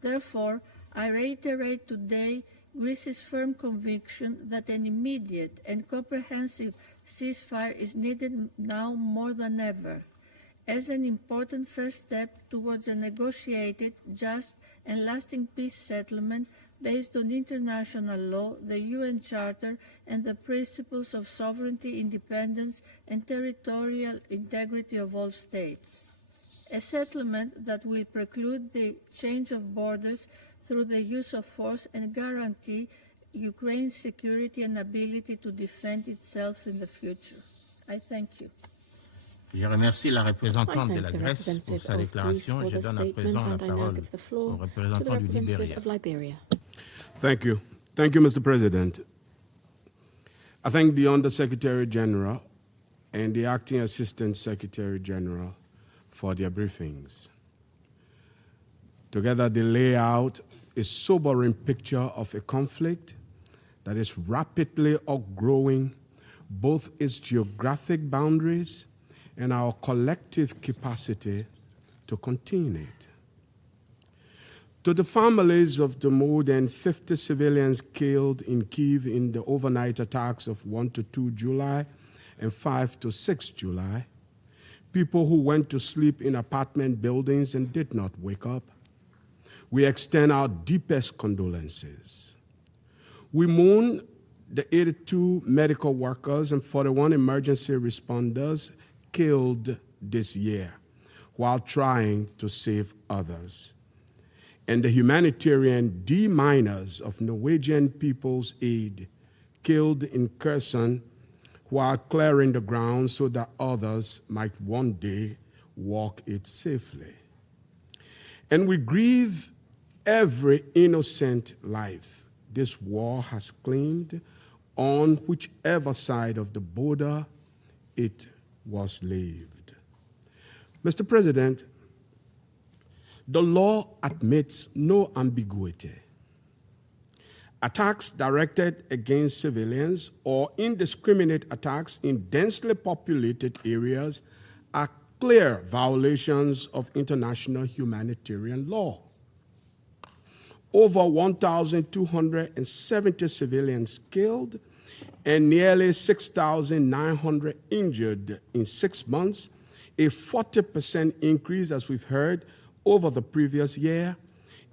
Therefore, I reiterate today Greece's firm conviction that an immediate and comprehensive ceasefire is needed now more than ever, as an important first step towards a negotiated, just, and lasting peace settlement based on international law, the UN Charter, and the principles of sovereignty, independence, and territorial integrity of all states. A settlement that will preclude the change of borders through the use of force and guarantee Ukraine's security and ability to defend itself in the future. I thank you. Je remercie la représentante de la Grèce pour sa déclaration. Je donne à présent la parole au représentant du Libéria. Thank you. Thank you, Mr. President. I thank the Undersecretary General and the Acting Assistant Secretary General for their briefings. Together, they lay out a sobering picture of a conflict that is rapidly outgrowing both its geographic boundaries and our collective capacity to contain it. To the families of the more than 50 civilians killed in Kiev in the overnight attacks of 1 to 2 July and 5 to 6 July, people who went to sleep in apartment buildings and did not wake up, we extend our deepest condolences. We mourn the 82 medical workers and 41 emergency responders killed this year while trying to save others, and the humanitarian D-miners of Norwegian People's Aid killed in Kherson while clearing the ground so that others might one day walk it safely. And we grieve every innocent life this war has claimed on whichever side of the border it was lived. Mr. President, the law admits no ambiguity. Attacks directed against civilians or indiscriminate attacks in densely populated areas are clear violations of international humanitarian law. Over 1,270 civilians killed and nearly 6,900 injured in 6 months, a 40% increase, as we've heard, over the previous year,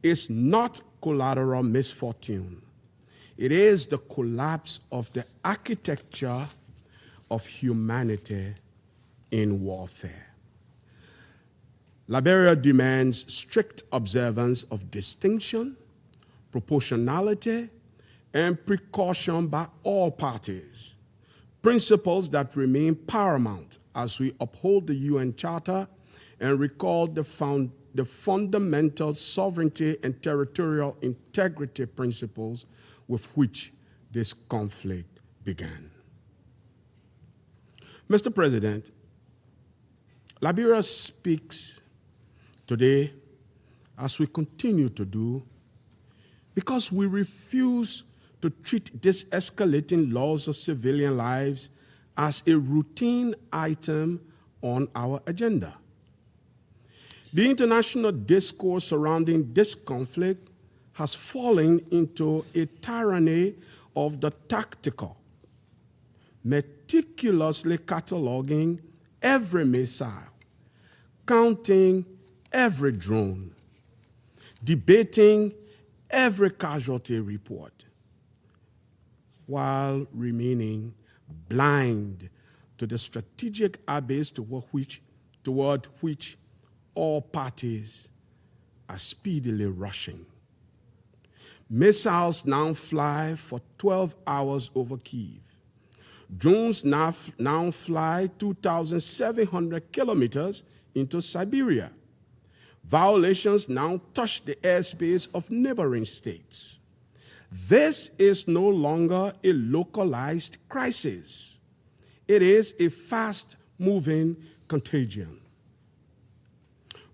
is not collateral misfortune. It is the collapse of the architecture of humanity in warfare. Liberia demands strict observance of distinction, proportionality, and precaution by all parties, principles that remain paramount as we uphold the UN Charter and recall the fundamental sovereignty and territorial integrity principles with which this conflict began. Mr. President, Liberia speaks today, as we continue to do, because we refuse to treat this escalating loss of civilian lives as a routine item on our agenda. The international discourse surrounding this conflict has fallen into a tyranny of the tactical, meticulously cataloging every missile, counting every drone, debating every casualty report, while remaining blind to the strategic abyss toward which all parties are speedily rushing. Missiles now fly for 12 hours over Kiev. Drones now fly 2,700 kilometers into Siberia. Violations now touch the airspace of neighboring states. This is no longer a localized crisis. It is a fast-moving contagion.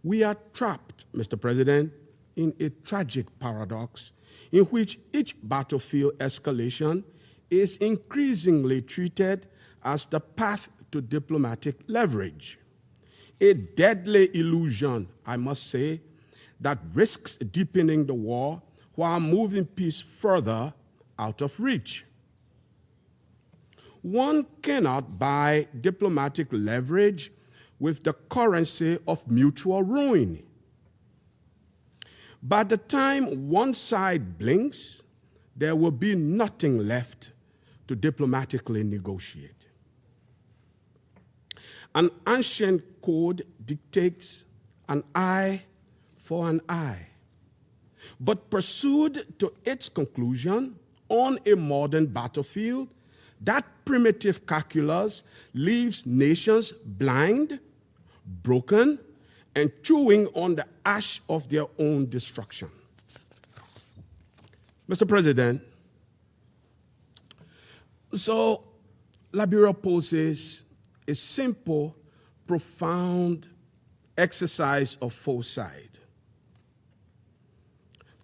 We are trapped, Mr. President, in a tragic paradox in which each battlefield escalation is increasingly treated as the path to diplomatic leverage. A deadly illusion, I must say, that risks deepening the war while moving peace further out of reach. One cannot buy diplomatic leverage with the currency of mutual ruin. By the time one side blinks, there will be nothing left to diplomatically negotiate. An ancient code dictates an eye for an eye, but pursued to its conclusion on a modern battlefield, that primitive calculus leaves nations blind, broken, and chewing on the ash of their own destruction. Mr. President, so Liberia poses a simple, profound exercise of foresight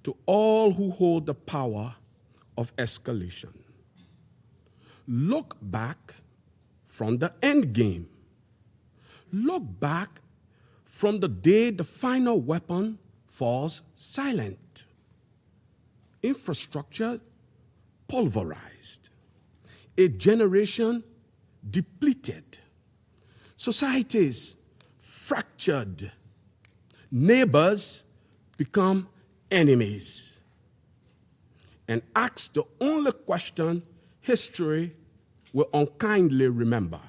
to all who hold the power of escalation. Look back from the end game. Look back from the day the final weapon falls silent. Infrastructure pulverized. A generation depleted. Societies fractured. Neighbors become enemies. And ask the only question history will unkindly remember.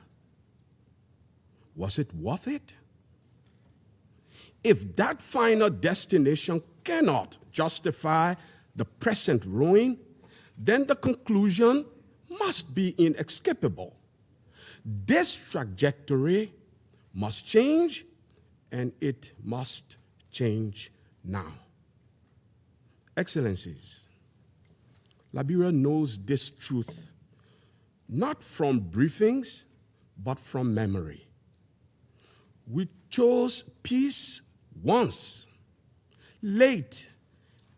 Was it worth it? If that final destination cannot justify the present ruin, then the conclusion must be inescapable. This trajectory must change, and it must change now. Excellencies, Liberia knows this truth not from briefings, but from memory. We chose peace once, late,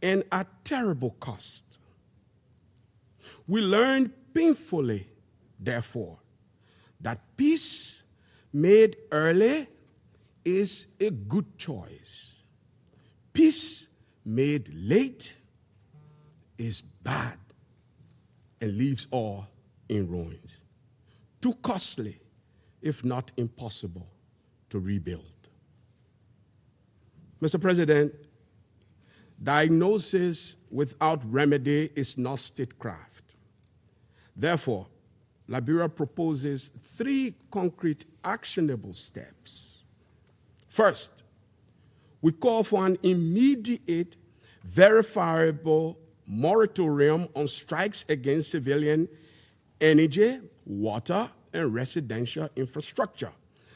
and at terrible cost. We learned painfully, therefore, that peace made early is a good choice. Peace made late is bad and leaves all in ruins. Too costly, if not impossible, to rebuild. Mr. President, diagnosis without remedy is not statecraft. Therefore, Liberia proposes 3 concrete actionable steps. First, we call for an immediate, verifiable moratorium on strikes against civilian energy, water, and residential infrastructure,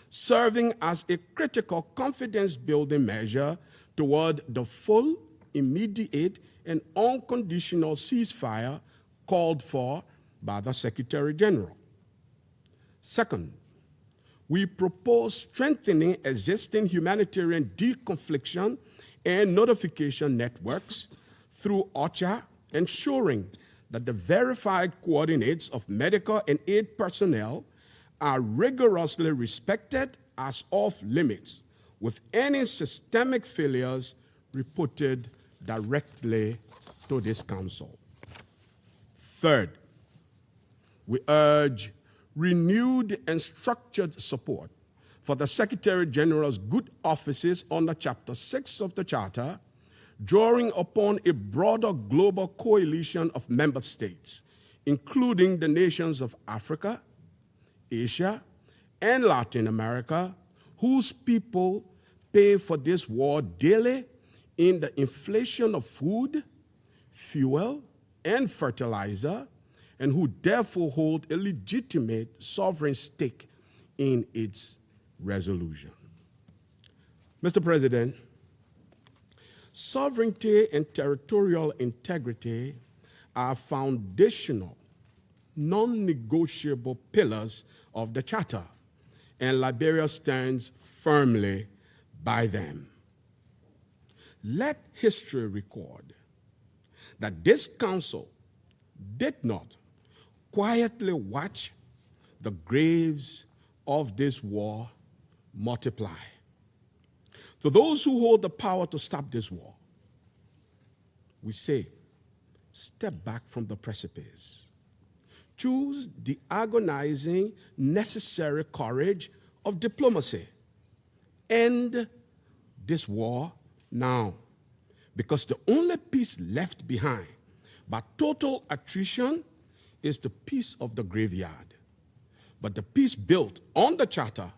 serving as a critical confidence-building measure toward the full, immediate, and unconditional ceasefire called for by the Secretary General. Second, we propose strengthening existing humanitarian deconfliction and notification networks through OCHA, ensuring that the verified coordinates of medical and aid personnel are rigorously respected as off limits, with any systemic failures reported directly to this council. Third, we urge renewed and structured support for the Secretary General's good offices under Chapter 6 of the Charter, drawing upon a broader global coalition of member states, including the nations of Africa, Asia, and Latin America, whose people pay for this war daily in the inflation of food, fuel, and fertilizer, and who therefore hold a legitimate sovereign stake in its resolution. Mr. President, sovereignty and territorial integrity are foundational, non-negotiable pillars of the Charter, and Liberia stands firmly by them. Let history record that this council did not quietly watch the graves of this war multiply. To those who hold the power to stop this war, we say, step back from the precipice. Choose the agonizing, necessary courage of diplomacy. End this war now, because the only peace left behind by total attrition is the peace of the graveyard. But the peace built on the Charter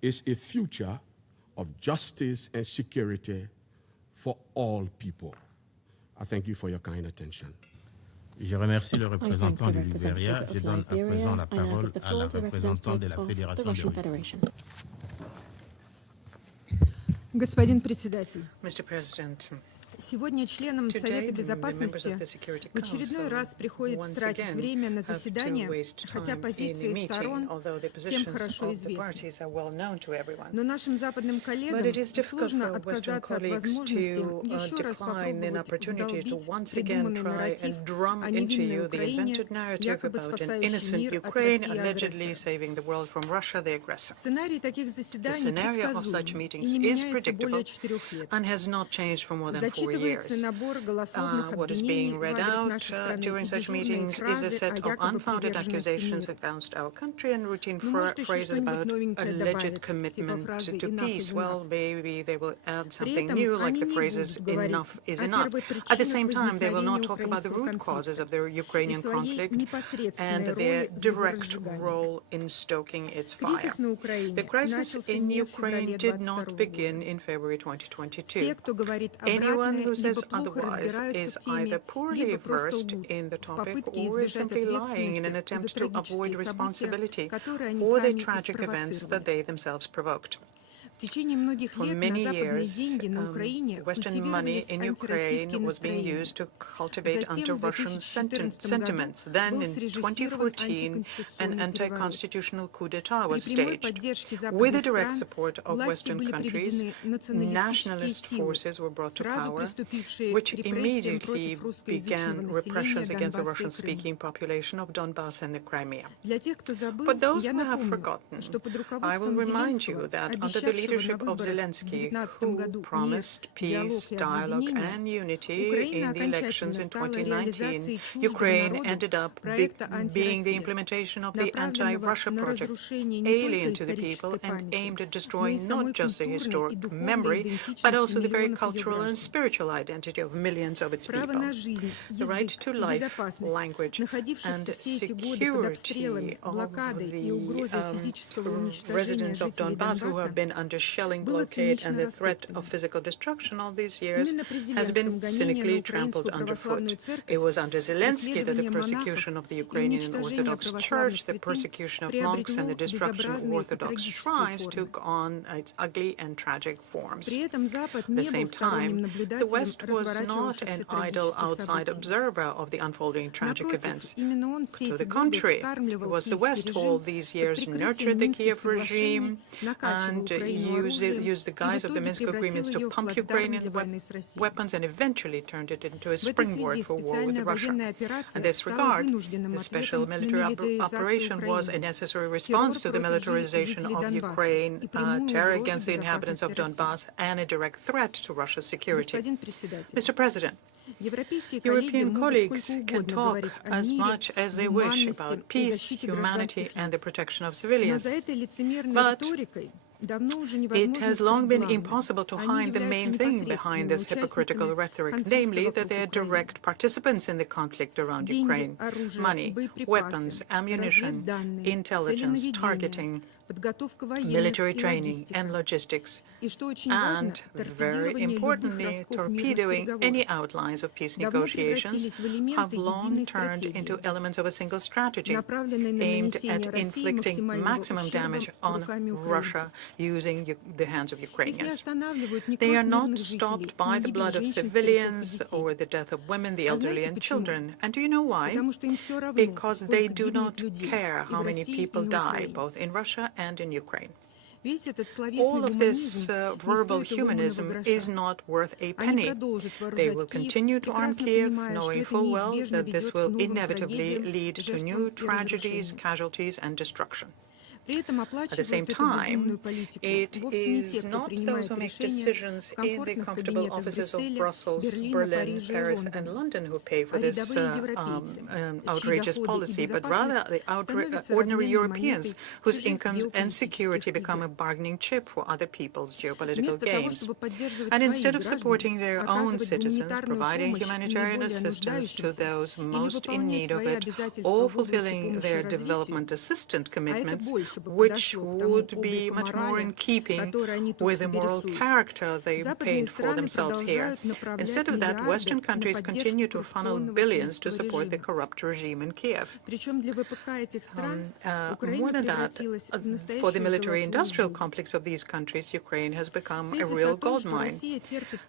is a future of justice and security for all people. I thank you for your kind attention. Je remercie le représentant du Libéria. Je donne à présent la parole à la représentante de la Fédération de Russie. Господин председатель, Mr. President, сегодня членам Совета Безопасности в очередной раз приходится тратить время на заседания, хотя позиции сторон всем хорошо известны. Но нашим западным коллегам сложно отказаться от возможности еще раз попробовать вдолбить придуманный нарратив о невинной Украине, якобы спасающей мир от России агрессора. Сценарий таких заседаний предсказуем и не меняется более 4 лет. What is being read out during such meetings is a set of unfounded accusations against our country and routine phrases about alleged commitment to peace. Well, maybe they will add something new, like the phrases "enough is enough." At the same time, they will not talk about the root causes of the Ukrainian conflict and their direct role in stoking its fire. The crisis in Ukraine did not begin in February 2022. Anyone who says otherwise is either poorly versed in the topic or is simply lying in an attempt to avoid responsibility for the tragic events that they themselves provoked. For many years, Western money in Ukraine was being used to cultivate anti-Russian sentiments. Then, in 2014, an anti-constitutional coup d'etat was staged. With the direct support of Western countries, nationalist forces were brought to power, which immediately began repressions against the Russian-speaking population of Donbass and the Crimea. For those who have forgotten, I will remind you that under the leadership of Zelensky, who promised peace, dialogue, and unity in the elections in 2019, Ukraine ended up being the implementation of the anti-Russia project, alien to the people and aimed at destroying not just the historic memory, but also the very cultural and spiritual identity of millions of its people. The right to life, language, and security of the residents of Donbass who have been under shelling, blockade, and the threat of physical destruction all these years has been cynically trampled underfoot. It was under Zelensky that the persecution of the Ukrainian Orthodox Church, the persecution of monks, and the destruction of Orthodox shrines took on its ugly and tragic forms. At the same time, the West was not an idle outside observer of the unfolding tragic events. To the contrary, it was the West who all these years nurtured the Kiev regime and used the guise of the Minsk agreements to pump Ukrainian weapons and eventually turned it into a springboard for war with Russia. In this regard, the special military operation was a necessary response to the militarization of Ukraine, terror against the inhabitants of Donbass, and a direct threat to Russia's security. Mr. President, European colleagues can talk as much as they wish about peace, humanity, and the protection of civilians, but it has long been impossible to hide the main thing behind this hypocritical rhetoric, namely that they are direct participants in the conflict around Ukraine. Money, weapons, ammunition, intelligence, targeting, military training and logistics, and, very importantly, torpedoing any outlines of peace negotiations have long turned into elements of a single strategy aimed at inflicting maximum damage on Russia using the hands of Ukrainians. They are not stopped by the blood of civilians or the death of women, the elderly, and children. And do you know why? Because they do not care how many people die, both in Russia and in Ukraine. All of this verbal humanism is not worth a penny. They will continue to arm Kiev, knowing full well that this will inevitably lead to new tragedies, casualties, and destruction. At the same time, it is not those who make decisions in the comfortable offices of Brussels, Berlin, Paris, and London who pay for this outrageous policy, but rather the ordinary Europeans whose incomes and security become a bargaining chip for other people's geopolitical games. And instead of supporting their own citizens, providing humanitarian assistance to those most in need of it, or fulfilling their development assistance commitments, which would be much more in keeping with the moral character they paint for themselves here. Instead of that, Western countries continue to funnel billions to support the corrupt regime in Kiev. More than that, for the military-industrial complex of these countries, Ukraine has become a real goldmine.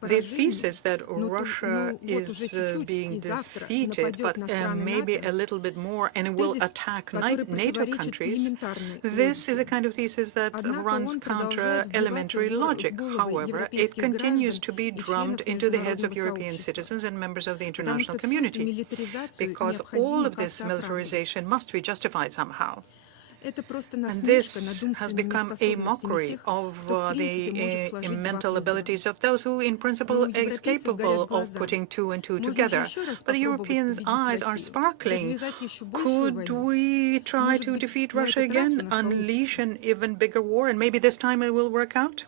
The thesis that Russia is being defeated, but maybe a little bit more, and it will attack NATO countries, this is the kind of thesis that runs counter elementary logic. However, it continues to be drummed into the heads of European citizens and members of the international community, because all of this militarization must be justified somehow. And this has become a mockery of the mental abilities of those who, in principle, is capable of putting two and two together. But the Europeans' eyes are sparkling. Could we try to defeat Russia again, unleash an even bigger war, and maybe this time it will work out?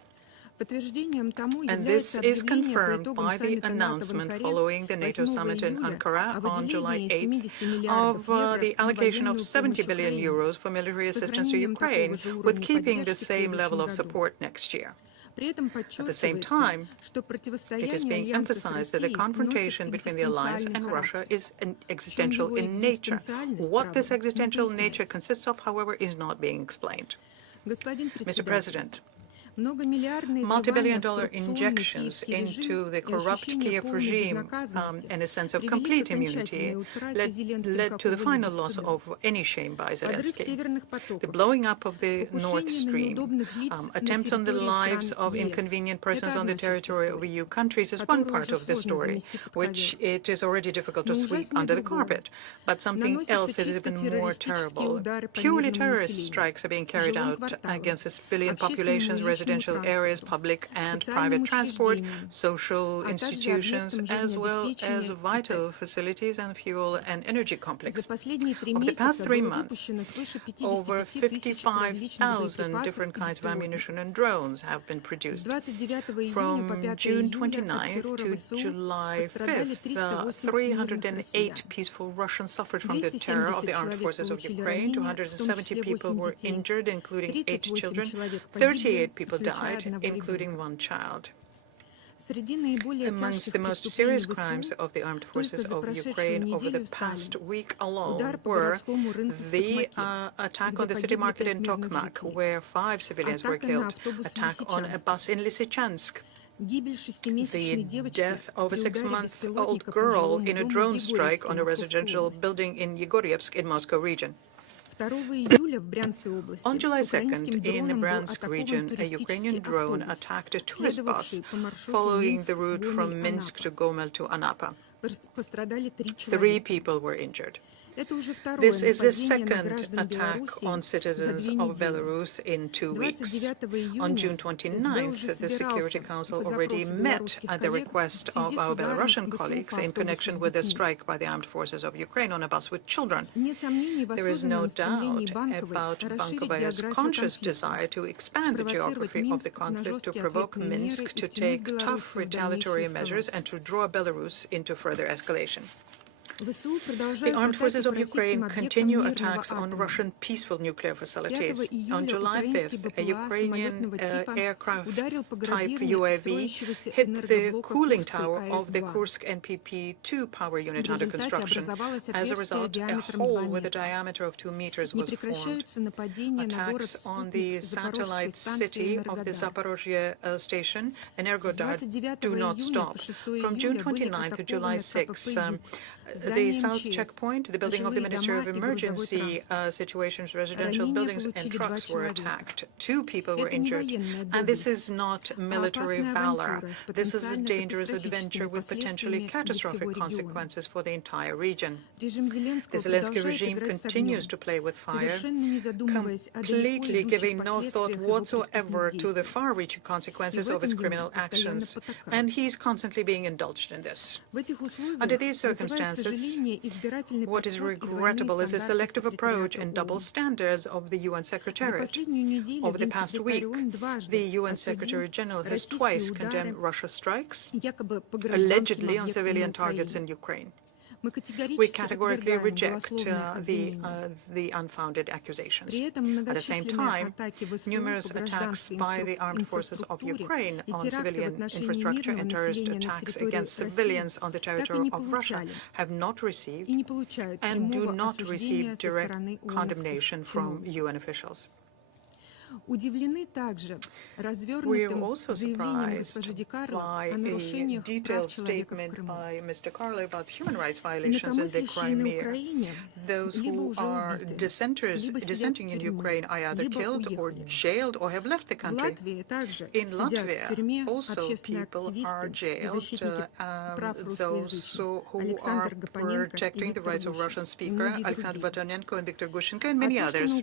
And this is confirmed by the announcement following the NATO summit in Ankara on July 8th of the allocation of 70 billion euros for military assistance to Ukraine, with keeping the same level of support next year. At the same time, it is being emphasized that the confrontation between the alliance and Russia is existential in nature. What this existential nature consists of, however, is not being explained. Mr. President, multi-billion-dollar injections into the corrupt Kiev regime and a sense of complete immunity led to the final loss of any shame by Zelensky. The blowing up of the Nord Stream, attempts on the lives of inconvenient persons on the territory of EU countries is one part of the story, which it is already difficult to sweep under the carpet. But something else is even more terrible. Purely terrorist strikes are being carried out against the civilian populations, residential areas, public and private transport, social institutions, as well as vital facilities and fuel and energy complexes. Over the past 3 months, over 55,000 different kinds of ammunition and drones have been produced. From June 29th to July 5th, 308 peaceful Russians suffered from the terror of the armed forces of Ukraine. 270 people were injured, including 8 children. 38 people died, including 1 child. Amongst the most serious crimes of the armed forces of Ukraine over the past week alone were the attack on the city market in Tokmak, where 5 civilians were killed, attack on a bus in Lysychansk, the death of a 6-month-old girl in a drone strike on a residential building in Yegorevsk in Moscow region. On July 2nd, in the Bryansk region, a Ukrainian drone attacked a tourist bus following the route from Minsk to Gomel to Anapa. 3 people were injured. This is the second attack on citizens of Belarus in 2 weeks. On June 29th, the Security Council already met at the request of our Belarusian colleagues in connection with the strike by the armed forces of Ukraine on a bus with children. There is no doubt about Bankovo's conscious desire to expand the geography of the conflict, to provoke Minsk to take tough retaliatory measures and to draw Belarus into further escalation. The armed forces of Ukraine continue attacks on Russian peaceful nuclear facilities. On July 5th, a Ukrainian aircraft-type UAV hit the cooling tower of the Kursk NPP-2 power unit under construction. As a result, a hole with a diameter of 2 meters was formed. Attacks on the satellite city of the Zaporozhye station, Energodar, do not stop. From June 29th to July 6th, the south checkpoint, the building of the Ministry of Emergency Situations, residential buildings and trucks were attacked. 2 people were injured. And this is not military valor. This is a dangerous adventure with potentially catastrophic consequences for the entire region. The Zelensky regime continues to play with fire, completely giving no thought whatsoever to the far-reaching consequences of its criminal actions. And he's constantly being indulged in this. Under these circumstances, what is regrettable is the selective approach and double standards of the UN Secretariat. Over the past week, the UN Secretary-General has twice condemned Russia's strikes, allegedly on civilian targets in Ukraine. We categorically reject the unfounded accusations. At the same time, numerous attacks by the armed forces of Ukraine on civilian infrastructure and terrorist attacks against civilians on the territory of Russia have not received and do not receive direct condemnation from UN officials. We are also surprised by a detailed statement by Mr. Karlov about human rights violations in the Crimea. Those who are dissenting in Ukraine are either killed or jailed or have left the country. In Latvia, also people are jailed, those who are protecting the rights of Russian speaker Alexander Vatanenko and Viktor Gushenko and many others.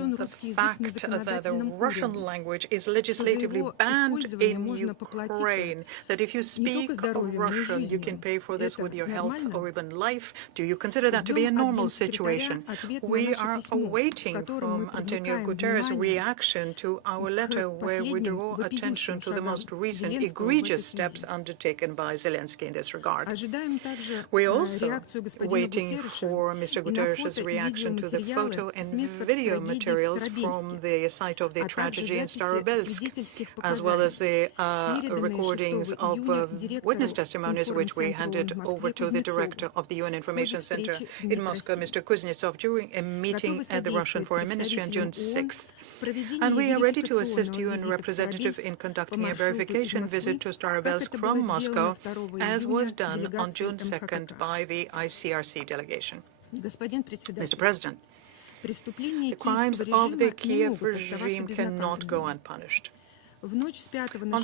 On the fact that the Russian language is legislatively banned in Ukraine, that if you speak Russian, you can pay for this with your health or even life. Do you consider that to be a normal situation? We are awaiting from Antonio Guterres' reaction to our letter where we draw attention to the most recent egregious steps undertaken by Zelensky in this regard. We are also waiting for Mr. Guterres' reaction to the photo and video materials from the site of the tragedy in Starobelsk, as well as the recordings of witness testimonies which we handed over to the director of the UN Information Center in Moscow, Mr. Kuznetsov, during a meeting at the Russian Foreign Ministry on June 6th. And we are ready to assist UN representative in conducting a verification visit to Starobelsk from Moscow, as was done on June 2nd by the ICRC delegation. Mr. President, the crimes of the Kiev regime cannot go unpunished. On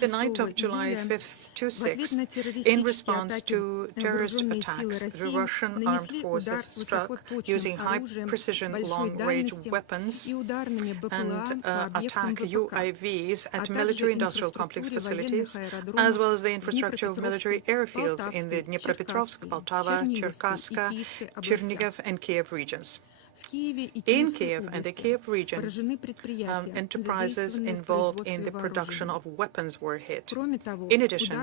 the night of July 5th to 6th, in response to terrorist attacks, the Russian armed forces struck using high-precision long-range weapons and attack UAVs at military-industrial complex facilities, as well as the infrastructure of military airfields in the Dnipropetrovsk, Poltava, Cherkasska, Chernihiv, and Kiev regions. In Kiev and the Kiev region, enterprises involved in the production of weapons were hit. In addition,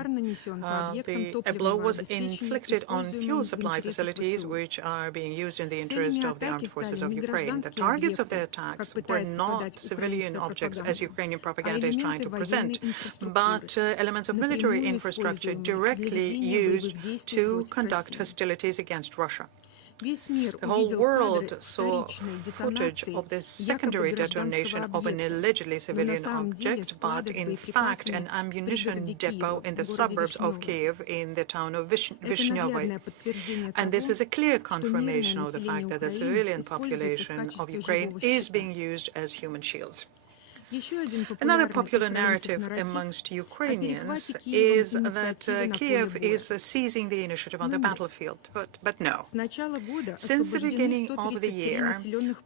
a blow was inflicted on fuel supply facilities which are being used in the interest of the armed forces of Ukraine. The targets of the attacks were not civilian objects, as Ukrainian propaganda is trying to present, but elements of military infrastructure directly used to conduct hostilities against Russia. The whole world saw footage of the secondary detonation of an allegedly civilian object, but in fact an ammunition depot in the suburbs of Kiev in the town of Vishnyovo. And this is a clear confirmation of the fact that the civilian population of Ukraine is being used as human shields. Another popular narrative amongst Ukrainians is that Kiev is seizing the initiative on the battlefield, but no. Since the beginning of the year,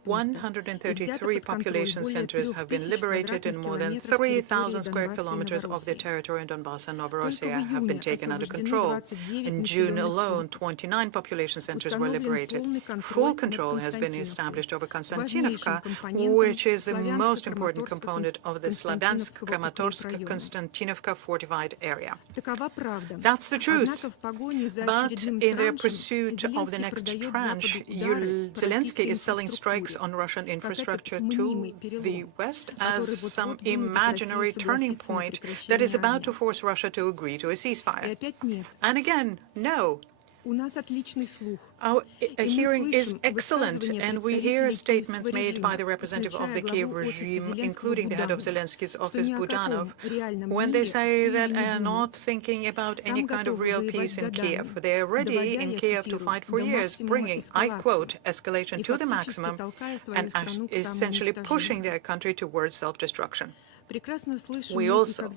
133 population centers have been liberated and more than 3,000 square kilometers of the territory in Donbass and Novorossiya have been taken under control. In June alone, 29 population centers were liberated. Full control has been established over Konstantinovka, which is the most important component of the Slaviansk-Kramatorsk-Konstantinovka fortified area. That's the truth. But in their pursuit of the next tranche, Zelensky is selling strikes on Russian infrastructure to the West as some imaginary turning point that is about to force Russia to agree to a ceasefire. And again, no. Our hearing is excellent, and we hear statements made by the representative of the Kiev regime, including the head of Zelensky's office, Budanov, when they say that they are not thinking about any kind of real peace in Kiev. They are ready in Kiev to fight for years, bringing, I quote, escalation to the maximum and essentially pushing their country towards self-destruction. We also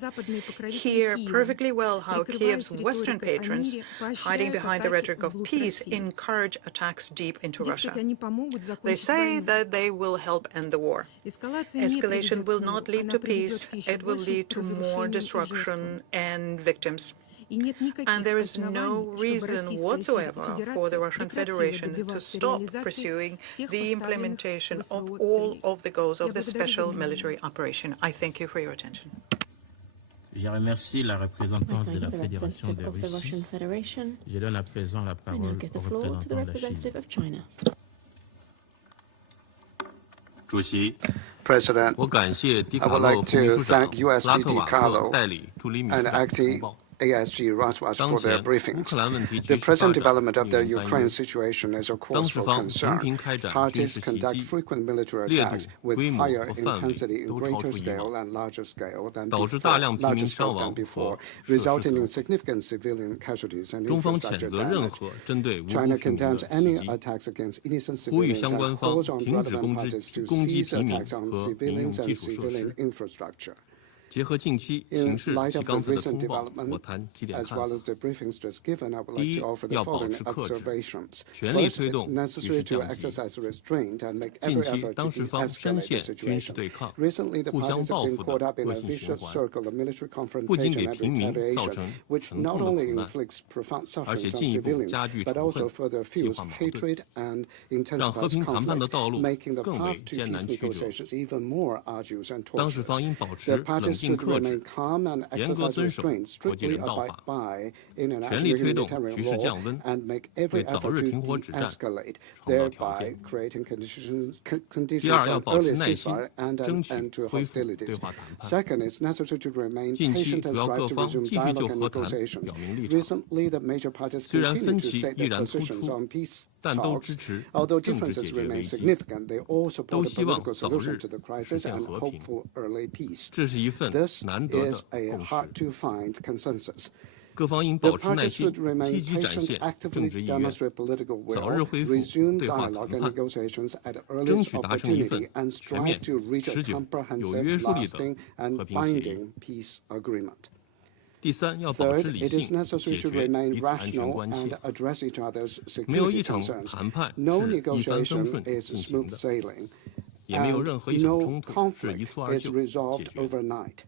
hear perfectly well how Kiev's Western patrons, hiding behind the rhetoric of peace, encourage attacks deep into Russia. They say that they will help end the war. Escalation will not lead to peace. It will lead to more destruction and victims. And there is no reason whatsoever for the Russian Federation to stop pursuing the implementation of all of the goals of the special military operation. I thank you for your attention. Je remercie la représentante de la Fédération de Russie. Je donne à présent la parole au représentant de la Chine. President, I would like to thank USG DiCarlo and acting ASG Ratwat for their briefings. The present development of the Ukraine situation is a cause for concern. Parties conduct frequent military attacks with higher intensity in greater scale and larger scale than before, resulting in significant civilian casualties and infrastructure damage. China condemns any attacks against innocent civilians and calls on relevant parties to cease attacks on civilians and civilian infrastructure. In light of the recent development, as well as the briefings just given, I would like to offer the following observations. First, it's necessary to exercise restraint and make every effort to de-escalate the situation. Recently, the parties have been caught up in a vicious circle of military confrontation and retaliation, which not only inflicts profound suffering on civilians, but also further fuels hatred and intensifies conflict, making the path to peace negotiations even more arduous and tortuous. The parties should remain calm and exercise restraint, strictly abide by international humanitarian law, and make every effort to de-escalate, thereby creating conditions for early ceasefire and an end to hostilities. Second, it's necessary to remain patient and strive to resume dialogue and negotiations. Recently, the major parties continue to state their positions on peace talks. Although differences remain significant, they all support a political solution to the crisis and hope for early peace. This is a hard-to-find consensus. The parties should remain patient, actively demonstrate political will, resume dialogue and negotiations at earliest opportunity, and strive to reach a comprehensive, lasting, and binding peace agreement. Third, it is necessary to remain rational and address each other's security concerns. No negotiation is smooth sailing, and no conflict is resolved overnight.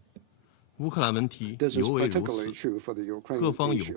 This is particularly true for the Ukraine issue.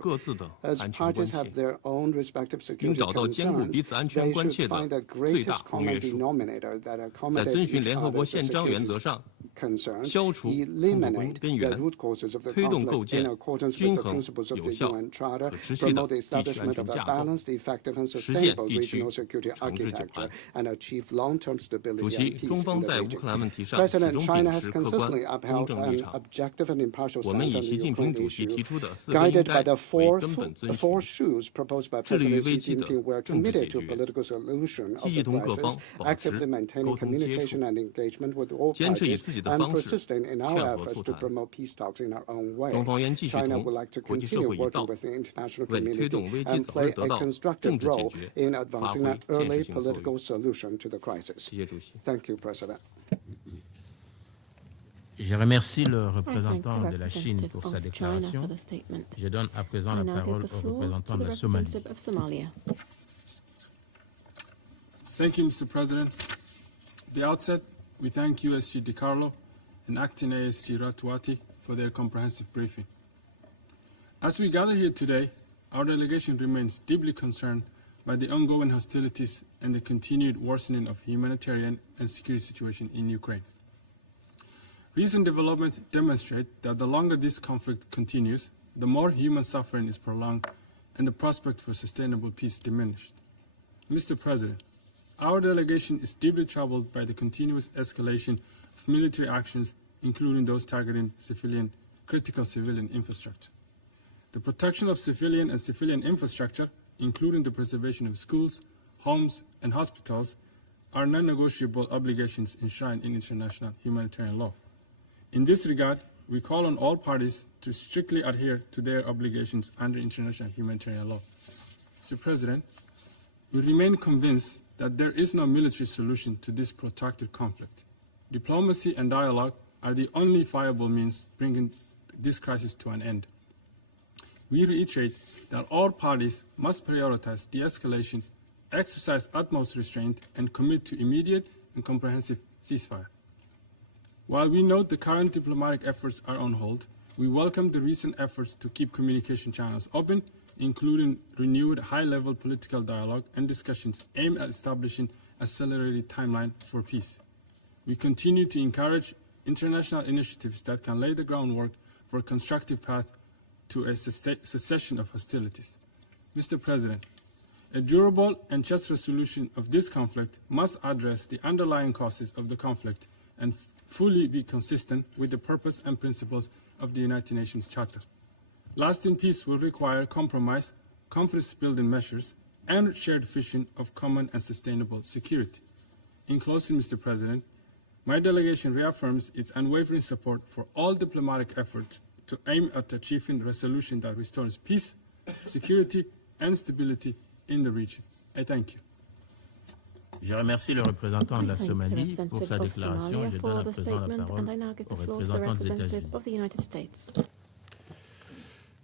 As parties have their own respective security concerns, they should find the greatest common denominator that accommodates each other's security concerns, eliminate the root causes of the conflict in accordance with the principles of the UN Charter, promote the establishment of a balanced, effective, and sustainable regional security architecture, and achieve long-term stability and peace in the region. President, China has consistently upheld an objective and impartial stance on the Ukraine issue. Guided by the four shoes proposed by President Xi Jinping, we are committed to a political solution of the crisis, actively maintaining communication and engagement with all parties, and persisting in our efforts to promote peace talks in our own way. China would like to continue working with the international community and play a constructive role in advancing an early political solution to the crisis. Thank you, President. Je remercie le représentant de la Chine pour sa déclaration. Je donne à présent la parole au représentant de la Somalie. Thank you, Mr. President. At the outset, we thank USG DiCarlo and Acting ASG Ratwati for their comprehensive briefing. As we gather here today, our delegation remains deeply concerned by the ongoing hostilities and the continued worsening of humanitarian and security situation in Ukraine. Recent developments demonstrate that the longer this conflict continues, the more human suffering is prolonged and the prospect for sustainable peace diminished. Mr. President, our delegation is deeply troubled by the continuous escalation of military actions, including those targeting critical civilian infrastructure. The protection of civilian and civilian infrastructure including the preservation of schools, homes, and hospitals, are non-negotiable obligations enshrined in international humanitarian law. In this regard, we call on all parties to strictly adhere to their obligations under international humanitarian law. Mr. President, we remain convinced that there is no military solution to this protracted conflict. Diplomacy and dialogue are the only viable means bringing this crisis to an end. We reiterate that all parties must prioritize de-escalation, exercise utmost restraint, and commit to immediate and comprehensive ceasefire. While we note the current diplomatic efforts are on hold, we welcome the recent efforts to keep communication channels open, including renewed high-level political dialogue and discussions aimed at establishing an accelerated timeline for peace. We continue to encourage international initiatives that can lay the groundwork for a constructive path to a cessation of hostilities. Mr. President, a durable and just resolution of this conflict must address the underlying causes of the conflict and fully be consistent with the purpose and principles of the United Nations Charter. Lasting peace will require compromise, confidence-building measures, and shared vision of common and sustainable security. In closing, Mr. President, my delegation reaffirms its unwavering support for all diplomatic efforts to aim at achieving a resolution that restores peace, security, and stability in the region. I thank you. Je remercie le représentant de la Somalie pour sa déclaration. Je donne à présent la parole au représentant des États-Unis.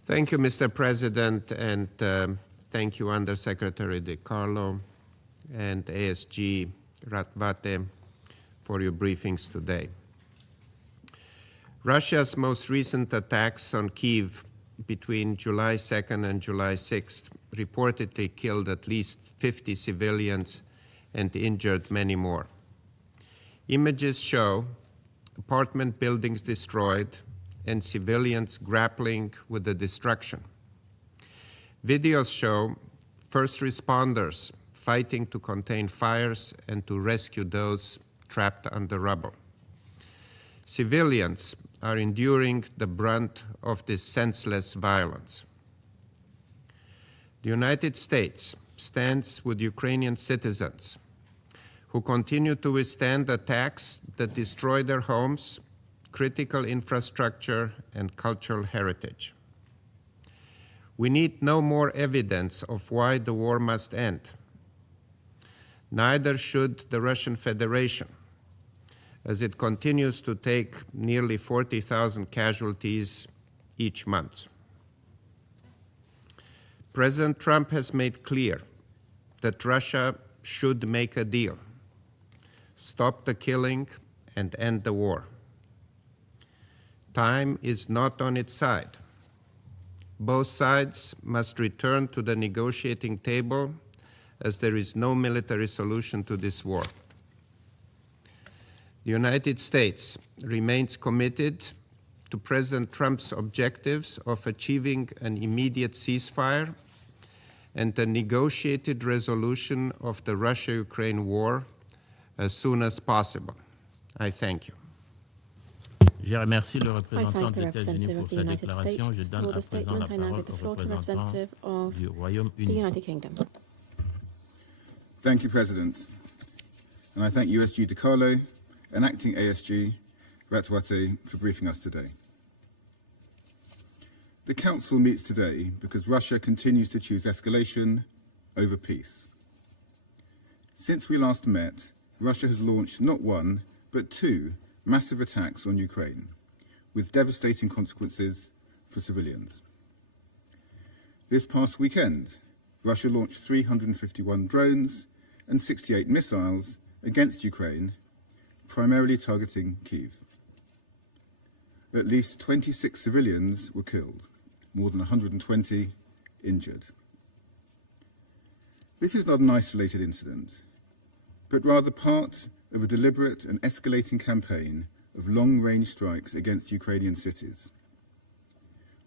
Thank you, Mr. President, and thank you, Undersecretary De Carlo and ASG Ratwate, for your briefings today. Russia's most recent attacks on Kiev between July 2nd and July 6th reportedly killed at least 50 civilians and injured many more. Images show apartment buildings destroyed and civilians grappling with the destruction. Videos show first responders fighting to contain fires and to rescue those trapped under rubble. Civilians are enduring the brunt of this senseless violence. The United States stands with Ukrainian citizens who continue to withstand attacks that destroy their homes, critical infrastructure, and cultural heritage. We need no more evidence of why the war must end. Neither should the Russian Federation, as it continues to take nearly 40,000 casualties each month. President Trump has made clear that Russia should make a deal, stop the killing, and end the war. Time is not on its side. Both sides must return to the negotiating table, as there is no military solution to this war. The United States remains committed to President Trump's objectives of achieving an immediate ceasefire and a negotiated resolution of the Russia-Ukraine war as soon as possible. I thank you. Je remercie le représentant des États-Unis pour sa déclaration. Je donne à présent la parole au représentant du Royaume-Uni. Thank you, President. And I thank USG De Carlo and Acting ASG Ratwate for briefing us today. The Council meets today because Russia continues to choose escalation over peace. Since we last met, Russia has launched not one, but two massive attacks on Ukraine, with devastating consequences for civilians. This past weekend, Russia launched 351 drones and 68 missiles against Ukraine, primarily targeting Kiev. At least 26 civilians were killed, more than 120 injured. This is not an isolated incident, but rather part of a deliberate and escalating campaign of long-range strikes against Ukrainian cities.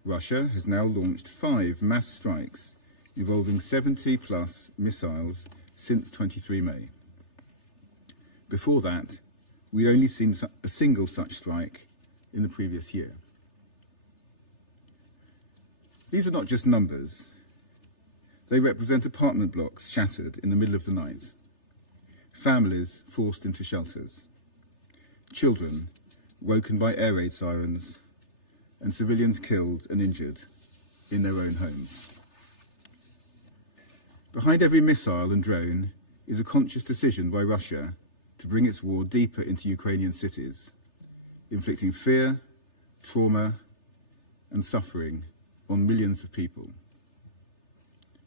Russia has now launched 5 mass strikes involving 70+ missiles since 23 May. Before that, we'd only seen a single such strike in the previous year. These are not just numbers. They represent apartment blocks shattered in the middle of the night, families forced into shelters, children woken by air raid sirens, and civilians killed and injured in their own homes. Behind every missile and drone is a conscious decision by Russia to bring its war deeper into Ukrainian cities, inflicting fear, trauma, and suffering on millions of people.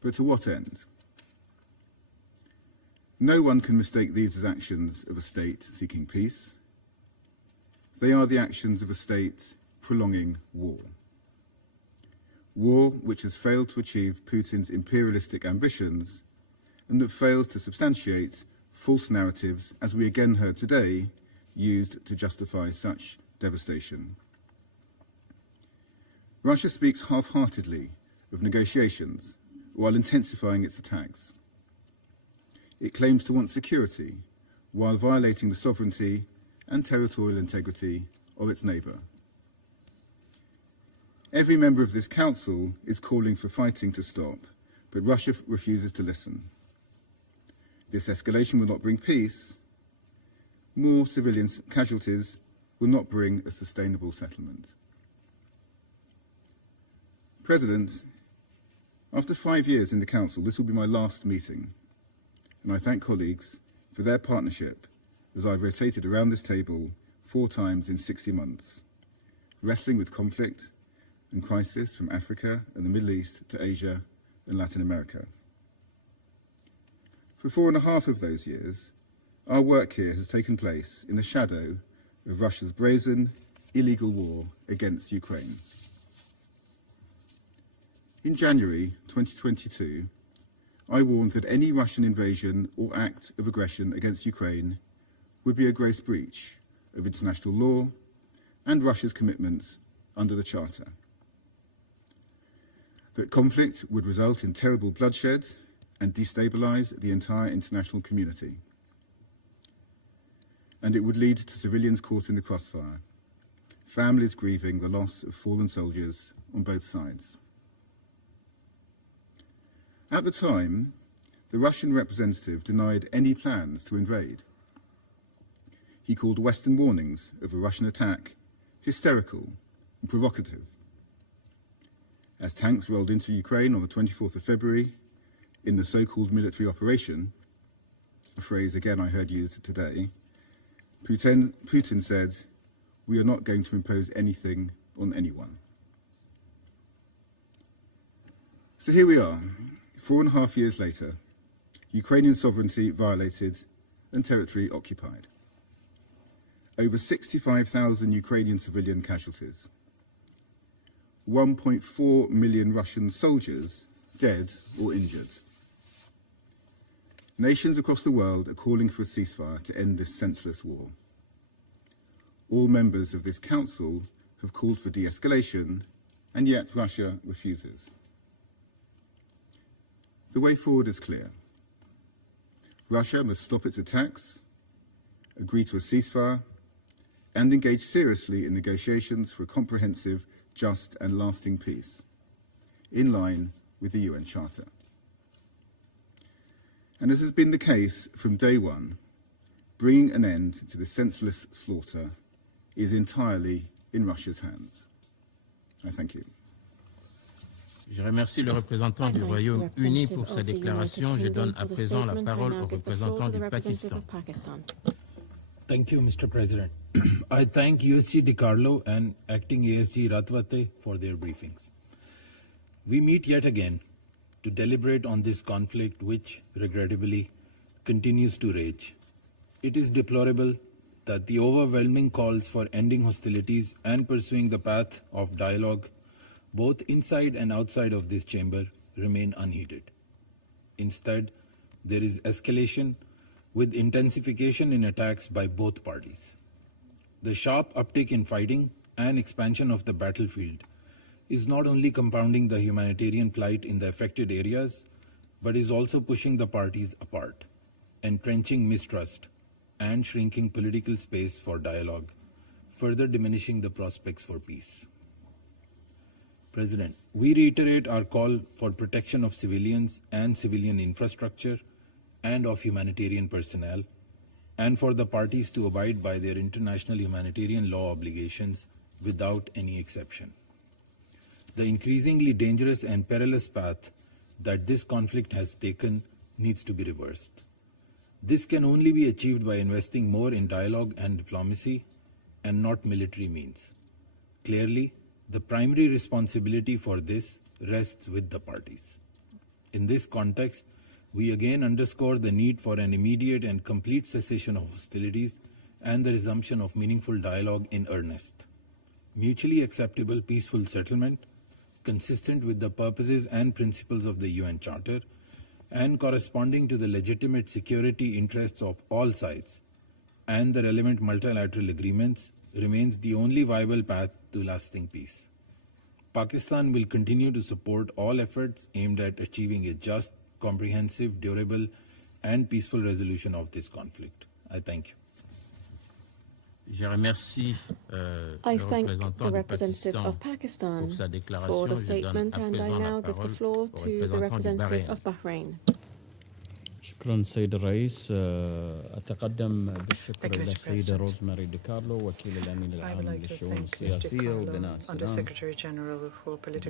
But to what end? No one can mistake these as actions of a state seeking peace. They are the actions of a state prolonging war. War which has failed to achieve Putin's imperialistic ambitions and that fails to substantiate false narratives, as we again heard today, used to justify such devastation. Russia speaks half-heartedly of negotiations while intensifying its attacks. It claims to want security while violating the sovereignty and territorial integrity of its neighbour. Every member of this council is calling for fighting to stop, but Russia refuses to listen. This escalation will not bring peace. More civilian casualties will not bring a sustainable settlement. President, after 5 years in the Council, this will be my last meeting, and I thank colleagues for their partnership as I've rotated around this table 4 times in 60 months, wrestling with conflict and crisis from Africa and the Middle East to Asia and Latin America. For 4.5 of those years, our work here has taken place in the shadow of Russia's brazen, illegal war against Ukraine. In January 2022, I warned that any Russian invasion or act of aggression against Ukraine would be a gross breach of international law and Russia's commitments under the Charter. That conflict would result in terrible bloodshed and destabilize the entire international community. And it would lead to civilians caught in the crossfire, families grieving the loss of fallen soldiers on both sides. At the time, the Russian representative denied any plans to invade. He called Western warnings of a Russian attack hysterical and provocative. As tanks rolled into Ukraine on the 24th of February in the so-called military operation, a phrase again I heard used today, Putin said, "We are not going to impose anything on anyone." So here we are, 4.5 years later, Ukrainian sovereignty violated and territory occupied. Over 65,000 Ukrainian civilian casualties. 1.4 million Russian soldiers dead or injured. Nations across the world are calling for a ceasefire to end this senseless war. All members of this council have called for de-escalation, and yet Russia refuses. The way forward is clear. Russia must stop its attacks, agree to a ceasefire, and engage seriously in negotiations for a comprehensive, just and lasting peace, in line with the UN Charter. And as has been the case from day one, bringing an end to this senseless slaughter is entirely in Russia's hands. I thank you. Je remercie le représentant du Royaume-Uni pour sa déclaration. Je donne à présent la parole au représentant du Pakistan. Thank you, Mr. President. I thank USG DiCarlo and Acting ASG Ratwate for their briefings. We meet yet again to deliberate on this conflict which, regrettably, continues to rage. It is deplorable that the overwhelming calls for ending hostilities and pursuing the path of dialogue, both inside and outside of this chamber, remain unheeded. Instead, there is escalation with intensification in attacks by both parties. The sharp uptick in fighting and expansion of the battlefield is not only compounding the humanitarian plight in the affected areas, but is also pushing the parties apart, entrenching mistrust, and shrinking political space for dialogue, further diminishing the prospects for peace. President, we reiterate our call for protection of civilians and civilian infrastructure and of humanitarian personnel, and for the parties to abide by their international humanitarian law obligations without any exception. The increasingly dangerous and perilous path that this conflict has taken needs to be reversed. This can only be achieved by investing more in dialogue and diplomacy and not military means. Clearly, the primary responsibility for this rests with the parties. In this context, we again underscore the need for an immediate and complete cessation of hostilities and the resumption of meaningful dialogue in earnest. Mutually acceptable peaceful settlement, consistent with the purposes and principles of the UN Charter, and corresponding to the legitimate security interests of all sides and the relevant multilateral agreements, remains the only viable path to lasting peace. Pakistan will continue to support all efforts aimed at achieving a just, comprehensive, durable, and peaceful resolution of this conflict. I thank you. I thank the representative of Pakistan for the statement, and I now give the floor to the representative of Bahrain. شكرا سيد الرئيس. أتقدم بالشكر إلى السيدة روزماري ديكارلو وكيل الأمين العام للشؤون السياسية وبناء السلام،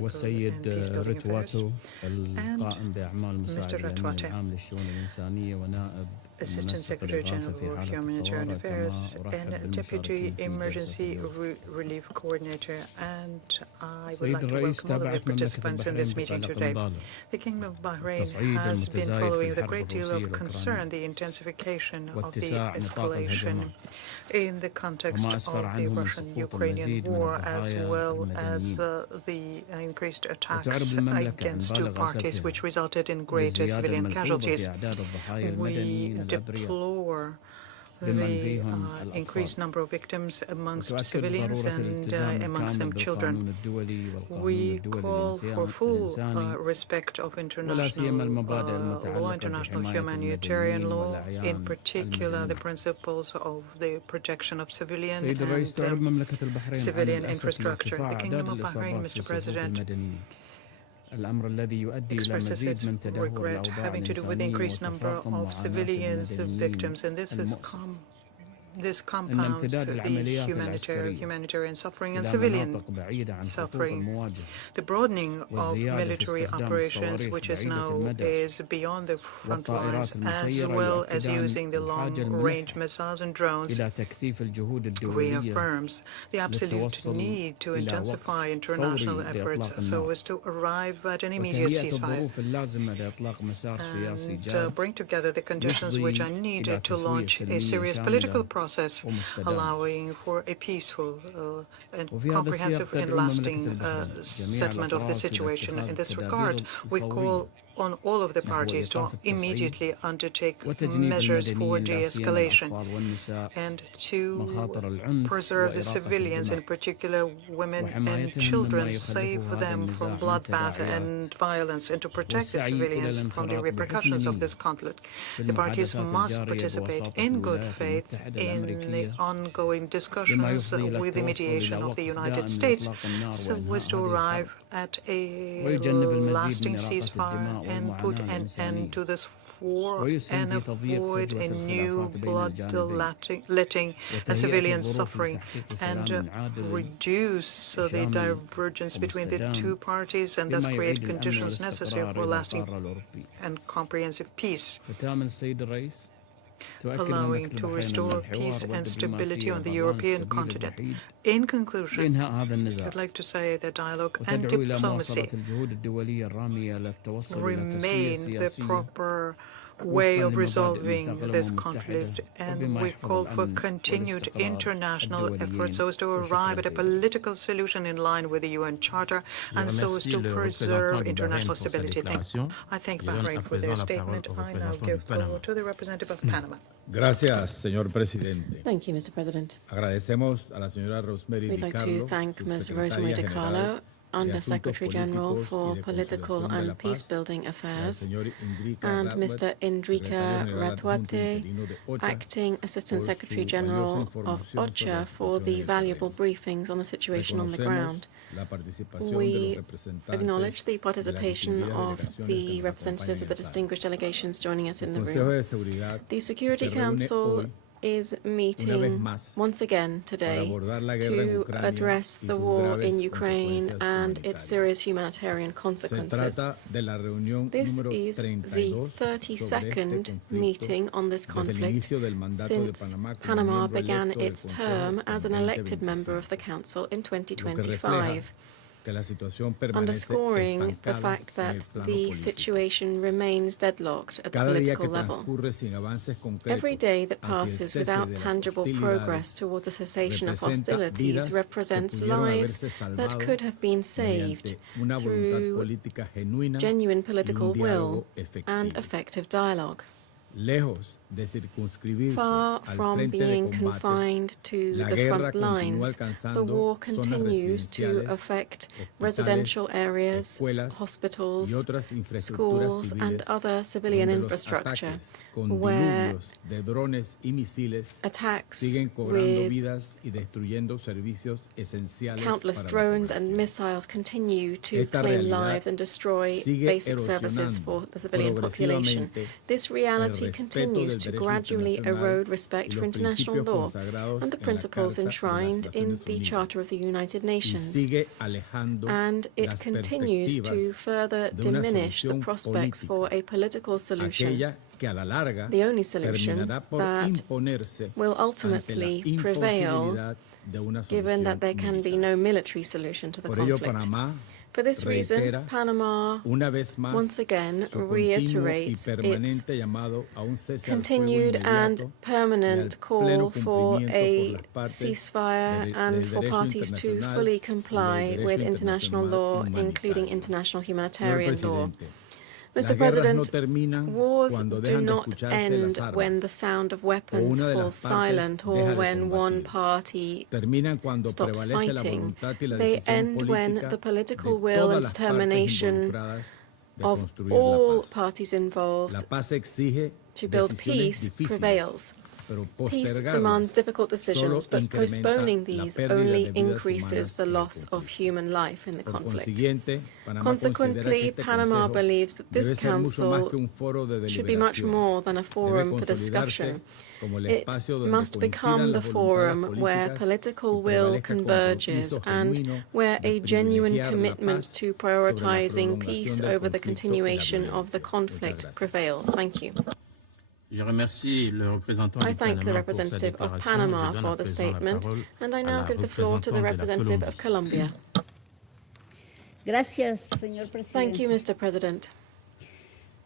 والسيد رتواتو القائم بأعمال مساعد الأمين العام للشؤون الإنسانية ونائب Assistant Secretary General for Humanitarian Affairs and Deputy Emergency Relief Coordinator, and I would like to welcome all of the participants in this meeting today. The Kingdom of Bahrain has been following with a great deal of concern the intensification of the escalation in the context of the Russian-Ukrainian war, as well as the increased attacks against two parties, which resulted in great civilian casualties. We deplore the increased number of victims amongst civilians and amongst them children. We call for full respect of international law, international humanitarian law, in particular the principles of the protection of civilian and civilian infrastructure. The Kingdom of Bahrain, Mr. President, expresses its regret having to do with the increased number of civilian victims, and this compounds the humanitarian suffering and civilian suffering. The broadening of military operations, which is now beyond the front lines, as well as using the long-range missiles and drones, reaffirms the absolute need to intensify international efforts so as to arrive at an immediate ceasefire and bring together the conditions which are needed to launch a serious political process allowing for a peaceful and comprehensive and lasting settlement of the situation. In this regard, we call on all of the parties to immediately undertake measures for de-escalation and to preserve the civilians, in particular women and children, save them from bloodbath and violence, and to protect the civilians from the repercussions of this conflict. The parties must participate in good faith in the ongoing discussions with the mediation of the United States so as to arrive at a lasting ceasefire and put an end to this war and avoid a new bloodletting and civilian suffering, and reduce the divergence between the two parties and thus create conditions necessary for lasting and comprehensive peace, allowing to restore peace and stability on the European continent. In conclusion, I'd like to say that dialogue and diplomacy remain the proper way of resolving this conflict, and we call for continued international efforts so as to arrive at a political solution in line with the UN Charter and so as to preserve international stability. Thank you. I thank Bahrain for their statement. I now give the floor to the representative of Panama. Gracias, señor presidente. Thank you, Mr. President. Agradecemos a la señora Rosemary We'd like to thank Ms. Rosemary DiCarlo, Under-Secretary General for Political and Peacebuilding Affairs, and Mr. Enrique Ratuate, Acting Assistant Secretary General of OCHA, for the valuable briefings on the situation on the ground. We acknowledge the participation of the representatives of the distinguished delegations joining us in the room. The Security Council is meeting once again today to address the war in Ukraine and its serious humanitarian consequences. This is the 32nd meeting on this conflict since Panama began its term as an elected member of the Council in 2025. Underscoring the fact that the situation remains deadlocked at the political level. Every day that passes without tangible progress towards a cessation of hostilities represents lives that could have been saved through genuine political will and effective dialogue. Far from being confined to the front lines, the war continues to affect residential areas, hospitals, schools, and other civilian infrastructure, where attacks with countless drones and missiles continue to claim lives and destroy basic services for the civilian population. This reality continues to gradually erode respect for international law and the principles enshrined in the Charter of the United Nations, and it continues to further diminish the prospects for a political solution, the only solution that will ultimately prevail, given that there can be no military solution to the conflict. For this reason, Panama once again reiterates its continued and permanent call for a ceasefire and for parties to fully comply with international law, including international humanitarian law. Mr. President, wars do not end when the sound of weapons falls silent or when one party stops fighting. They end when the political will and determination of all parties involved to build peace prevails. Peace demands difficult decisions, but postponing these only increases the loss of human life in the conflict. Consequently, Panama believes that this Council should be much more than a forum for discussion. It must become the forum where political will converges and where a genuine commitment to prioritizing peace over the continuation of the conflict prevails. Thank you. I thank the representative of Panama for the statement, and I now give the floor to the representative of Colombia. Thank you, Mr. President.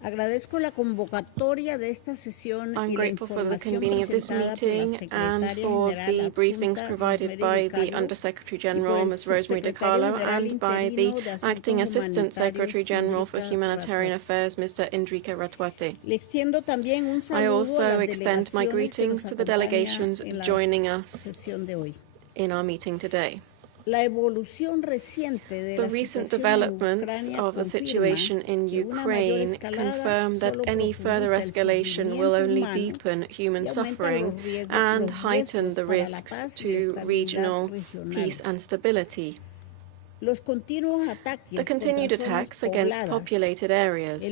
Agradezco la convocatoria de esta sesión. I'm grateful for the convening of this meeting and for the briefings provided by the Undersecretary General, Ms. Rosemary DiCarlo, and by the Acting Assistant Secretary General for Humanitarian Affairs, Mr. Enrique Ratuate. I also extend my greetings to the delegations joining us in our meeting today. The recent developments of the situation in Ukraine confirm that any further escalation will only deepen human suffering and heighten the risks to regional peace and stability. The continued attacks against populated areas,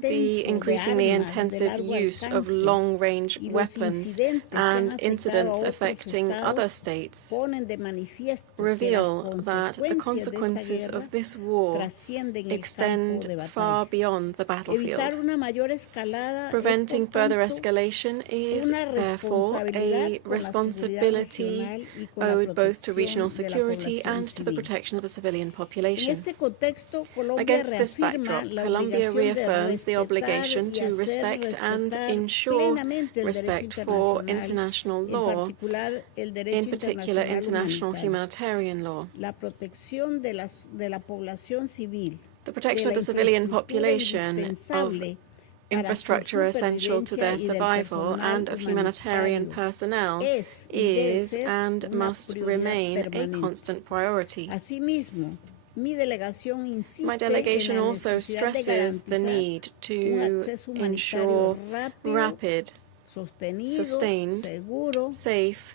the increasingly intensive use of long-range weapons, and incidents affecting other states reveal that the consequences of this war extend far beyond the battlefield. Preventing further escalation is, therefore, a responsibility owed both to regional security and to the protection of the civilian population. Against this backdrop, Colombia reaffirms the obligation to respect and ensure respect for international law, in particular international humanitarian law. The protection of the civilian population of infrastructure essential to their survival and of humanitarian personnel is and must remain a constant priority. My delegation also stresses the need to ensure rapid, sustained, safe,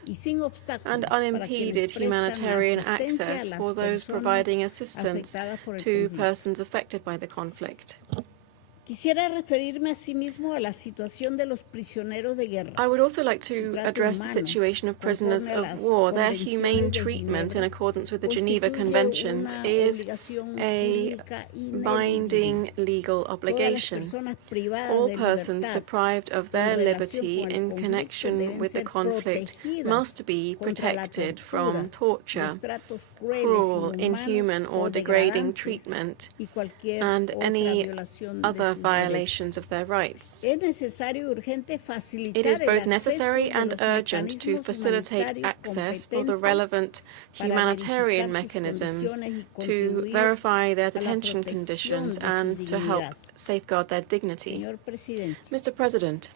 and unimpeded humanitarian access for those providing assistance to persons affected by the conflict. Quisiera referirme asimismo a la situación de los prisioneros de guerra. I would also like to address the situation of prisoners of war. Their humane treatment in accordance with the Geneva Conventions is a binding legal obligation. All persons deprived of their liberty in connection with the conflict must be protected from torture, cruel, inhuman, or degrading treatment, and any other violations of their rights. It is both necessary and urgent to facilitate access for the relevant humanitarian mechanisms to verify their detention conditions and to help safeguard their dignity. Mr. President,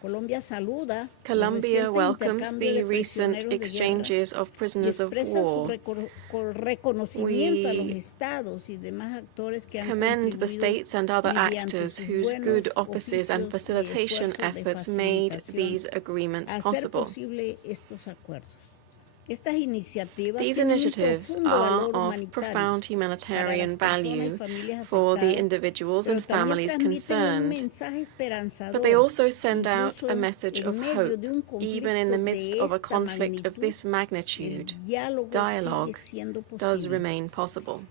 Colombia welcomes the recent exchanges of prisoners of war. We commend the states and other actors whose good offices and facilitation efforts made these agreements possible. These initiatives are of profound humanitarian value for the individuals and families concerned, but they also send out a message of hope. Even in the midst of a conflict of this magnitude, dialogue does remain possible.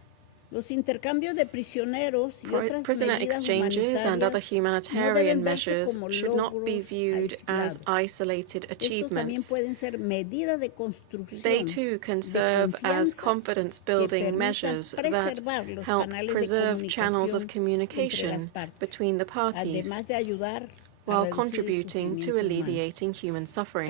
Prisoner exchanges and other humanitarian measures should not be viewed as isolated achievements. They too can serve as confidence-building measures that help preserve channels of communication between the parties, while contributing to alleviating human suffering.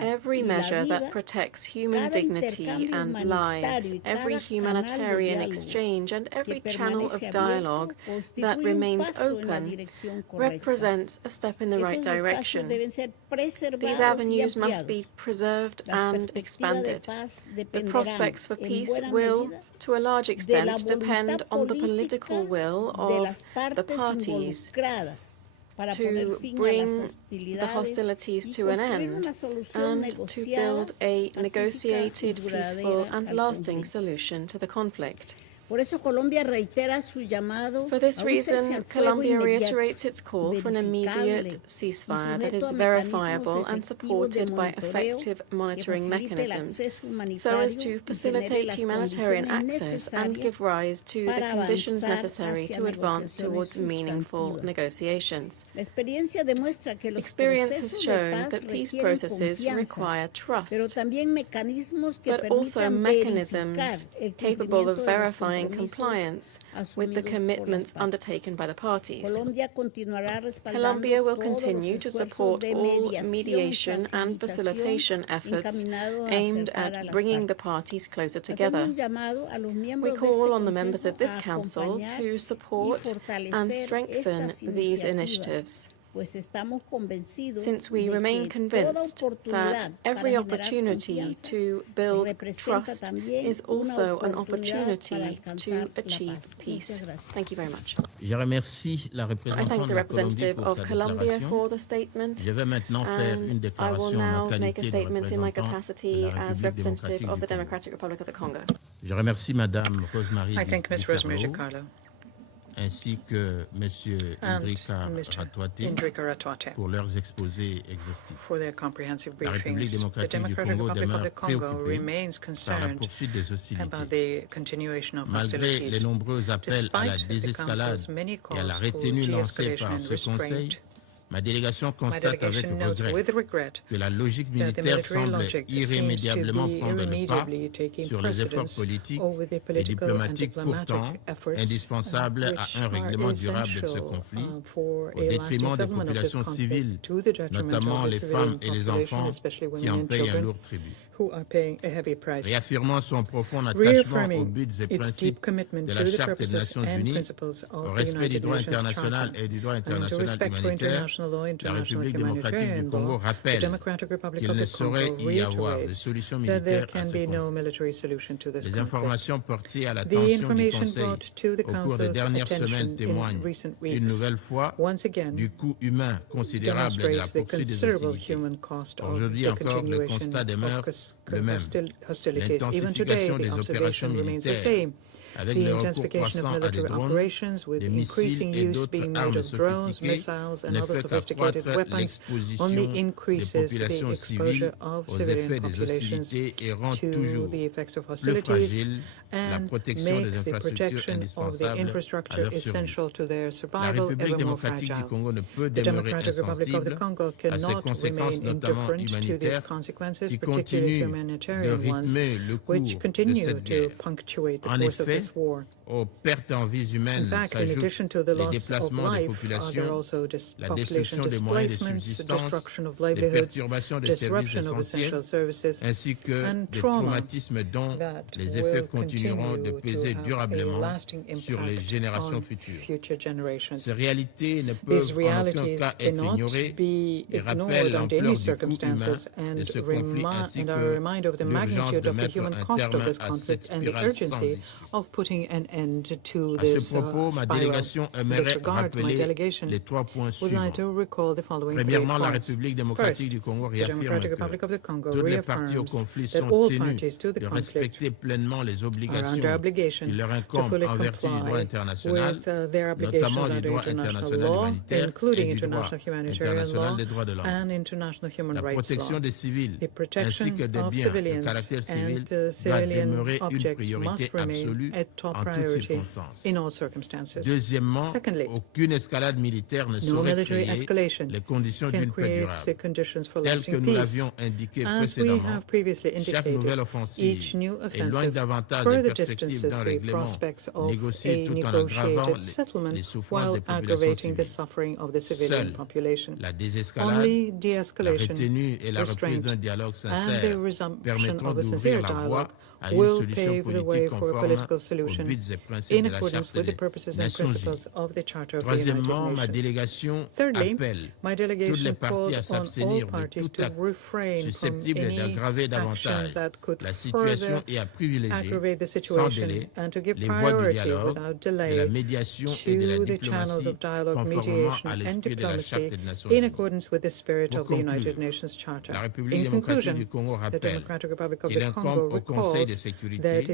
Every measure that protects human dignity and lives, every humanitarian exchange, and every channel of dialogue that remains open represents a step in the right direction. These avenues must be preserved and expanded. The prospects for peace will, to a large extent, depend on the political will of the parties to bring the hostilities to an end and to build a negotiated, peaceful, and lasting solution to the conflict. For this reason, Colombia reiterates its call for an immediate ceasefire that is verifiable and supported by effective monitoring mechanisms, so as to facilitate humanitarian access and give rise to the conditions necessary to advance towards meaningful negotiations. Experience has shown that peace processes require trust, but also mechanisms capable of verifying compliance with the commitments undertaken by the parties. Colombia will continue to support all mediation and facilitation efforts aimed at bringing the parties closer together. We call on the members of this Council to support and strengthen these initiatives, since we remain convinced that every opportunity to build trust is also an opportunity to achieve peace. Thank you very much. I thank the representative of Colombia for the statement, and I will now make a statement in my capacity as representative of the Democratic Republic of the Congo. I thank Ms. Rosemary DiCarlo ainsi que M. Indrika Ratwate pour leurs exposés exhaustifs. For their comprehensive briefings. The Democratic Republic of the Congo remains concerned about the continuation of hostilities. Les nombreux appels à la désescalade et à la retenue lancés par ce Conseil, ma délégation constate avec regret que la logique militaire semble irrémédiablement prendre le pas sur les efforts politiques et diplomatiques pourtant indispensables à un règlement durable de ce conflit, au détriment des populations civiles, notamment les femmes et les enfants qui en payent un lourd tribut. who are paying a heavy price. Réaffirmant son profond attachement aux buts et principes de la Charte des Nations Unies, au respect du droit international et du droit international humanitaire, la République démocratique du Congo rappelle qu'il ne saurait y avoir de solution militaire à ce conflit. Les informations portées à l'attention du Conseil au cours des dernières semaines témoignent une nouvelle fois du coût humain considérable de la poursuite des hostilités. Aujourd'hui encore, le constat demeure le même. L'intensification des opérations militaires avec le recours croissant à des drones, des missiles et d'autres armes sophistiquées ne fait qu'accroître l'exposition des populations civiles aux effets des hostilités et rend toujours plus fragile la protection des infrastructures indispensables à leur survie. La République démocratique du Congo ne peut demeurer insensible à ces conséquences, notamment humanitaires, qui continuent de rythmer le cours de cette guerre. En effet, aux pertes en vies humaines s'ajoutent les déplacements des populations, la destruction des moyens de subsistance, les perturbations des services essentiels, ainsi que des traumatismes dont les effets continueront de peser durablement sur les générations futures. Ces réalités ne peuvent en aucun cas être ignorées et rappellent l'ampleur du coût humain de ce conflit ainsi que l'urgence de mettre un terme à cette spirale sans issue. À ce propos, ma délégation aimerait rappeler les 3 points suivants. Premièrement, la République démocratique du Congo réaffirme que toutes les parties au conflit sont tenues de respecter pleinement les obligations qui leur incombent en vertu du droit international, notamment du droit international humanitaire et du droit international des droits de l'homme. La protection des civils ainsi que des biens de caractère civil doit demeurer une priorité absolue en toutes circonstances. Deuxièmement, aucune escalade militaire ne saurait créer les conditions d'une paix durable. Tel que nous l'avions indiqué précédemment, chaque nouvelle offensive éloigne davantage des perspectives d'un règlement négocié tout en aggravant les souffrances des populations civiles. Seule la désescalade, la retenue et la reprise d'un dialogue sincère permettront d'ouvrir la voie à une solution politique conforme aux buts et principes de la Charte des Nations Unies. Troisièmement, ma délégation appelle toutes les parties à s'abstenir de tout acte susceptible d'aggraver davantage la situation et à privilégier sans délai les voies du dialogue, de la médiation et de la diplomatie conformément à l'esprit de la Charte des Nations Unies. Pour conclure, la République démocratique du Congo rappelle qu'il incombe au Conseil de sécurité,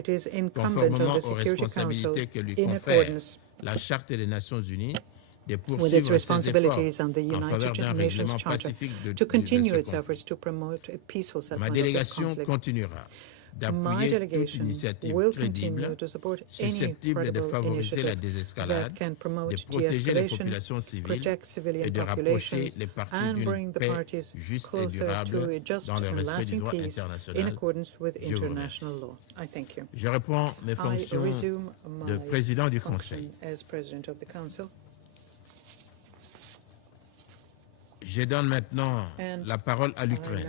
conformément aux responsabilités que lui confère la Charte des Nations Unies, de poursuivre ses efforts en faveur d'un règlement pacifique de ce conflit. Ma délégation continuera d'appuyer toute initiative crédible susceptible de favoriser la désescalade, de protéger les populations civiles et de rapprocher les parties d'une paix juste et durable dans le respect du droit international. Je vous remercie. Je reprends mes fonctions de président du Conseil. Je donne maintenant la parole à l'Ukraine.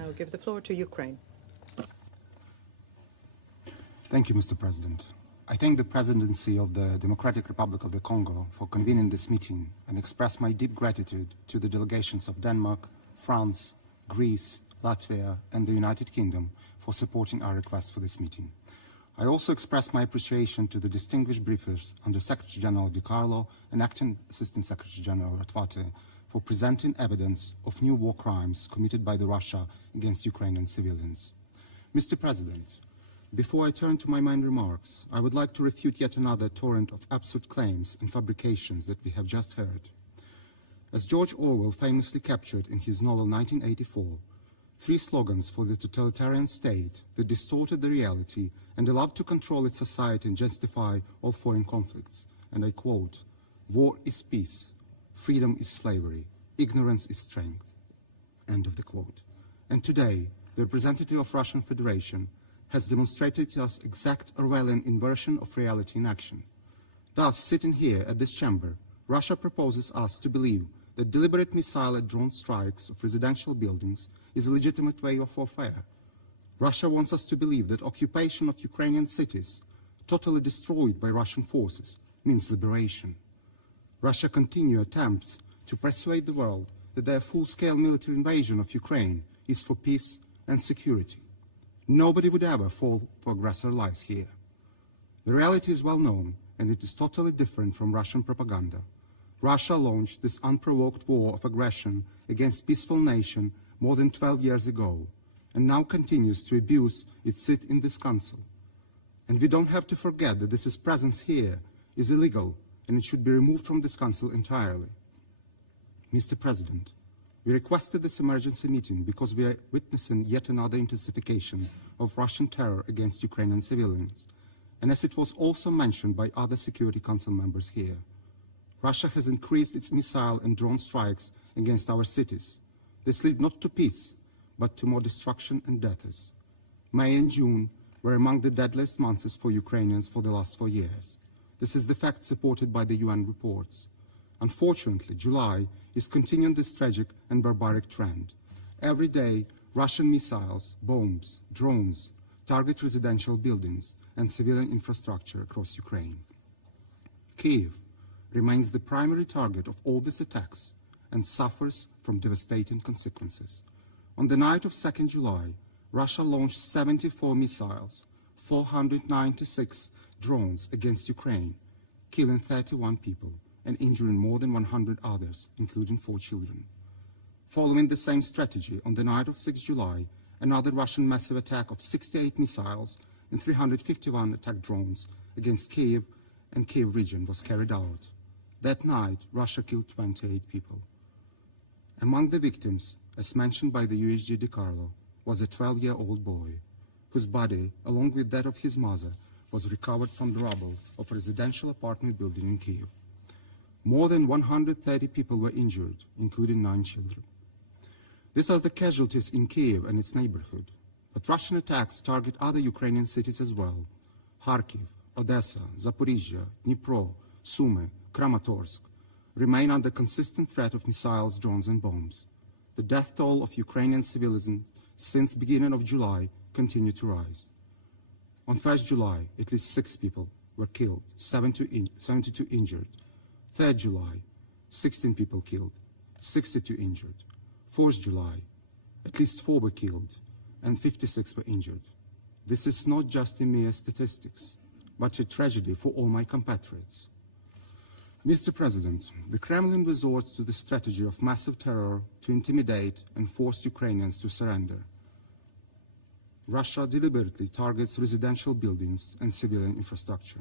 Thank you, Mr. President. I thank the Presidency of the Democratic Republic of the Congo for convening this meeting and express my deep gratitude to the delegations of Denmark, France, Greece, Latvia, and the United Kingdom for supporting our request for this meeting. I also express my appreciation to the distinguished briefers Under Secretary General Di Carlo and Acting Assistant Secretary General Ratwate for presenting evidence of new war crimes committed by Russia against Ukrainian civilians. Mr. President, before I turn to my main remarks, I would like to refute yet another torrent of absurd claims and fabrications that we have just heard. As George Orwell famously captured in his novel 1984, 3 slogans for the totalitarian state that distorted the reality and allowed to control its society and justify all foreign conflicts. And I quote, "War is peace, freedom is slavery, ignorance is strength." End of the quote. And today, the representative of Russian Federation has demonstrated to us exact Orwellian inversion of reality in action. Thus, sitting here at this chamber, Russia proposes us to believe that deliberate missile and drone strikes of residential buildings is a legitimate way of warfare. Russia wants us to believe that occupation of Ukrainian cities, totally destroyed by Russian forces, means liberation. Russia continues attempts to persuade the world that their full-scale military invasion of Ukraine is for peace and security. Nobody would ever fall for aggressor lies here. The reality is well known, and it is totally different from Russian propaganda. Russia launched this unprovoked war of aggression against peaceful nation more than 12 years ago, and now continues to abuse its seat in this council. And we don't have to forget that this presence here is illegal, and it should be removed from this council entirely. Mr. President, we requested this emergency meeting because we are witnessing yet another intensification of Russian terror against Ukrainian civilians, and as it was also mentioned by other Security Council members here, Russia has increased its missile and drone strikes against our cities. This leads not to peace, but to more destruction and deaths. May and June were among the deadliest months for Ukrainians for the last 4 years. This is the fact supported by the UN reports. Unfortunately, July is continuing this tragic and barbaric trend. Every day, Russian missiles, bombs, drones target residential buildings and civilian infrastructure across Ukraine. Kiev remains the primary target of all these attacks and suffers from devastating consequences. On the night of 2nd July, Russia launched 74 missiles, 496 drones against Ukraine, killing 31 people and injuring more than 100 others, including 4 children. Following the same strategy, on the night of 6 July, another Russian massive attack of 68 missiles and 351 attack drones against Kiev and Kiev region was carried out. That night, Russia killed 28 people. Among the victims, as mentioned by the USG DiCarlo, was a 12-year-old boy, whose body, along with that of his mother, was recovered from the rubble of a residential apartment building in Kiev. More than 130 people were injured, including 9 children. These are the casualties in Kiev and its neighborhood, but Russian attacks target other Ukrainian cities as well. Kharkiv, Odessa, Zaporizhia, Dnipro, Sumy, Kramatorsk remain under consistent threat of missiles, drones and bombs. The death toll of Ukrainian civilians since beginning of July continued to rise. On 1st July, at least 6 people were killed, 72 injured. 3rd July, 16 people killed, 62 injured. 4th July, at least 4 were killed and 56 were injured. This is not just a mere statistics, but a tragedy for all my compatriots. Mr. President, the Kremlin resorts to the strategy of massive terror to intimidate and force Ukrainians to surrender. Russia deliberately targets residential buildings and civilian infrastructure.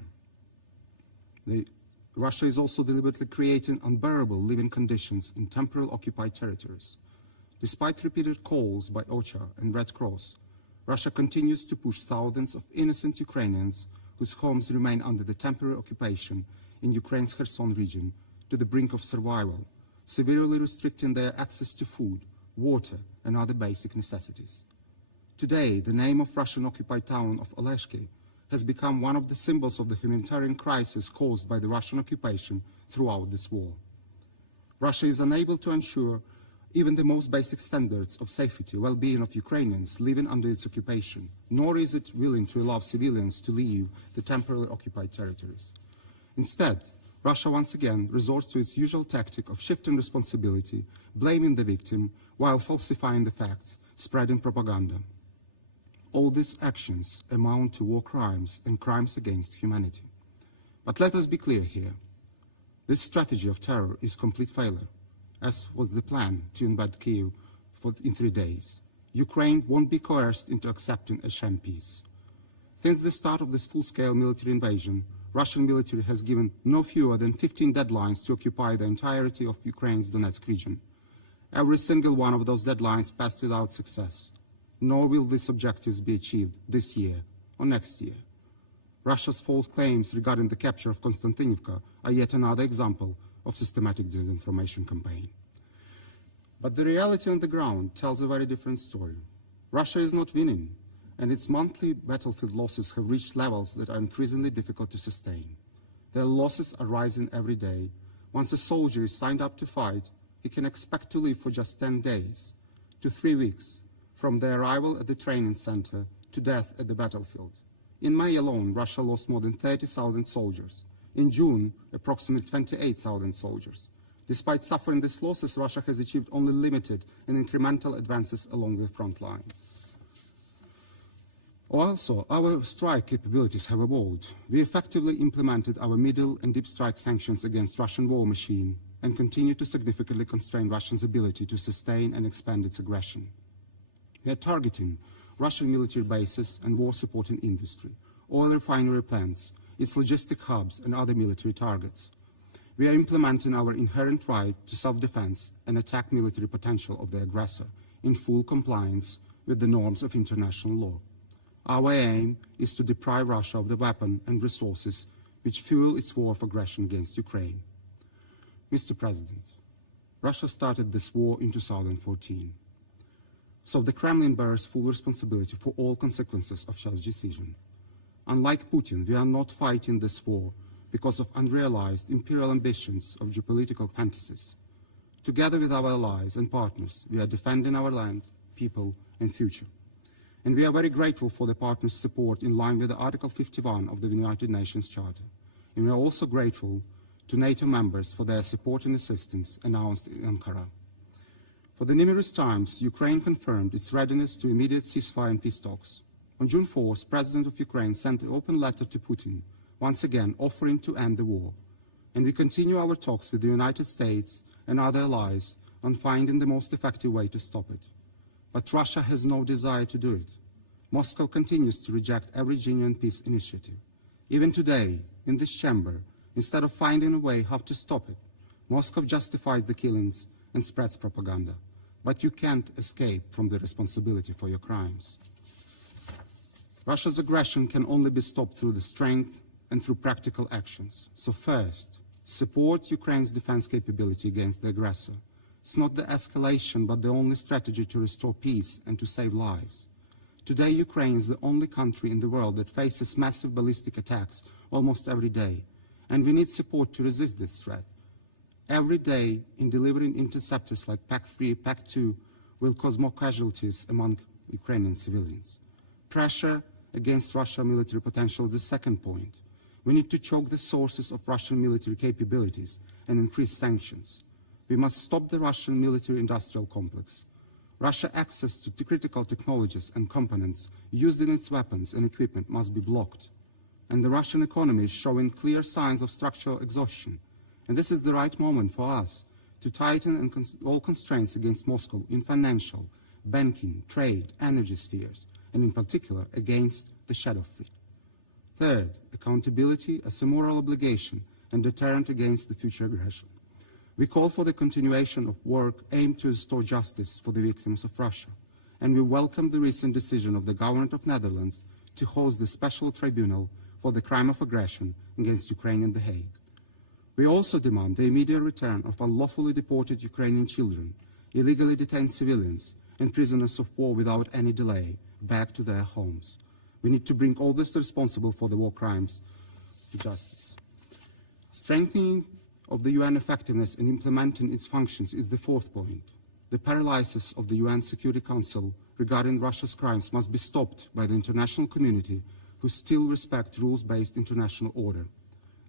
Russia is also deliberately creating unbearable living conditions in temporarily occupied territories. Despite repeated calls by OCHA and Red Cross, Russia continues to push thousands of innocent Ukrainians whose homes remain under the temporary occupation in Ukraine's Kherson region to the brink of survival, severely restricting their access to food, water, and other basic necessities. Today, the name of Russian-occupied town of Oleshki has become one of the symbols of the humanitarian crisis caused by the Russian occupation throughout this war. Russia is unable to ensure even the most basic standards of safety, well-being of Ukrainians living under its occupation, nor is it willing to allow civilians to leave the temporarily occupied territories. Instead, Russia once again resorts to its usual tactic of shifting responsibility, blaming the victim, while falsifying the facts, spreading propaganda. All these actions amount to war crimes and crimes against humanity. But let us be clear here. This strategy of terror is complete failure, as was the plan to invade Kiev in 3 days. Ukraine won't be coerced into accepting a sham peace. Since the start of this full-scale military invasion, Russian military has given no fewer than 15 deadlines to occupy the entirety of Ukraine's Donetsk region. Every single one of those deadlines passed without success. Nor will these objectives be achieved this year or next year. Russia's false claims regarding the capture of Konstantinivka are yet another example of systematic disinformation campaign. But the reality on the ground tells a very different story. Russia is not winning, and its monthly battlefield losses have reached levels that are increasingly difficult to sustain. Their losses are rising every day. Once a soldier is signed up to fight, he can expect to live for just 10 days to 3 weeks, from their arrival at the training center to death at the battlefield. In May alone, Russia lost more than 30,000 soldiers. In June, approximately 28,000 soldiers. Despite suffering these losses, Russia has achieved only limited and incremental advances along the front line. Also, our strike capabilities have evolved. We effectively implemented our middle and deep strike sanctions against Russian war machine and continue to significantly constrain Russia's ability to sustain and expand its aggression. We are targeting Russian military bases and war-supporting industry, oil refinery plants, its logistic hubs and other military targets. We are implementing our inherent right to self-defense and attack military potential of the aggressor in full compliance with the norms of international law. Our aim is to deprive Russia of the weapon and resources which fuel its war of aggression against Ukraine. Mr. President, Russia started this war in 2014. So the Kremlin bears full responsibility for all consequences of such decision. Unlike Putin, we are not fighting this war because of unrealized imperial ambitions of geopolitical fantasies. Together with our allies and partners, we are defending our land, people, and future. And we are very grateful for the partners' support in line with the Article 51 of the United Nations Charter. And we are also grateful to NATO members for their support and assistance announced in Ankara. For the numerous times, Ukraine confirmed its readiness to immediate ceasefire and peace talks. On June 4th, President of Ukraine sent an open letter to Putin, once again offering to end the war. And we continue our talks with the United States and other allies on finding the most effective way to stop it. But Russia has no desire to do it. Moscow continues to reject every genuine peace initiative. Even today, in this chamber, instead of finding a way how to stop it, Moscow justifies the killings and spreads propaganda. But you can't escape from the responsibility for your crimes. Russia's aggression can only be stopped through the strength and through practical actions. So first, support Ukraine's defense capability against the aggressor. It's not the escalation, but the only strategy to restore peace and to save lives. Today, Ukraine is the only country in the world that faces massive ballistic attacks almost every day, and we need support to resist this threat. Every day, in delivering interceptors like PAC-3, PAC-2 will cause more casualties among Ukrainian civilians. Pressure against Russia's military potential is the second point. We need to choke the sources of Russian military capabilities and increase sanctions. We must stop the Russian military-industrial complex. Russia's access to critical technologies and components used in its weapons and equipment must be blocked. And the Russian economy is showing clear signs of structural exhaustion. And this is the right moment for us to tighten all constraints against Moscow in financial, banking, trade, energy spheres, and in particular against the shadow fleet. Third, accountability as a moral obligation and deterrent against the future aggression. We call for the continuation of work aimed to restore justice for the victims of Russia, and we welcome the recent decision of the government of Netherlands to host the special tribunal for the crime of aggression against Ukraine in The Hague. We also demand the immediate return of unlawfully deported Ukrainian children, illegally detained civilians, and prisoners of war without any delay back to their homes. We need to bring all those responsible for the war crimes to justice. Strengthening of the UN effectiveness in implementing its functions is the fourth point. The paralysis of the UN Security Council regarding Russia's crimes must be stopped by the international community who still respect rules-based international order.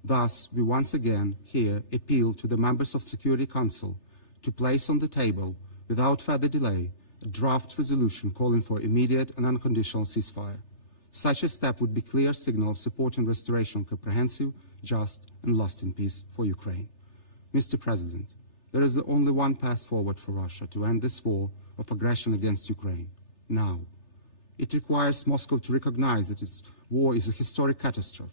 Thus, we once again here appeal to the members of Security Council to place on the table, without further delay, a draft resolution calling for immediate and unconditional ceasefire. Such a step would be a clear signal of support and restoration of comprehensive, just, and lasting peace for Ukraine. Mr. President, there is only one path forward for Russia to end this war of aggression against Ukraine, now. It requires Moscow to recognize that its war is a historic catastrophe.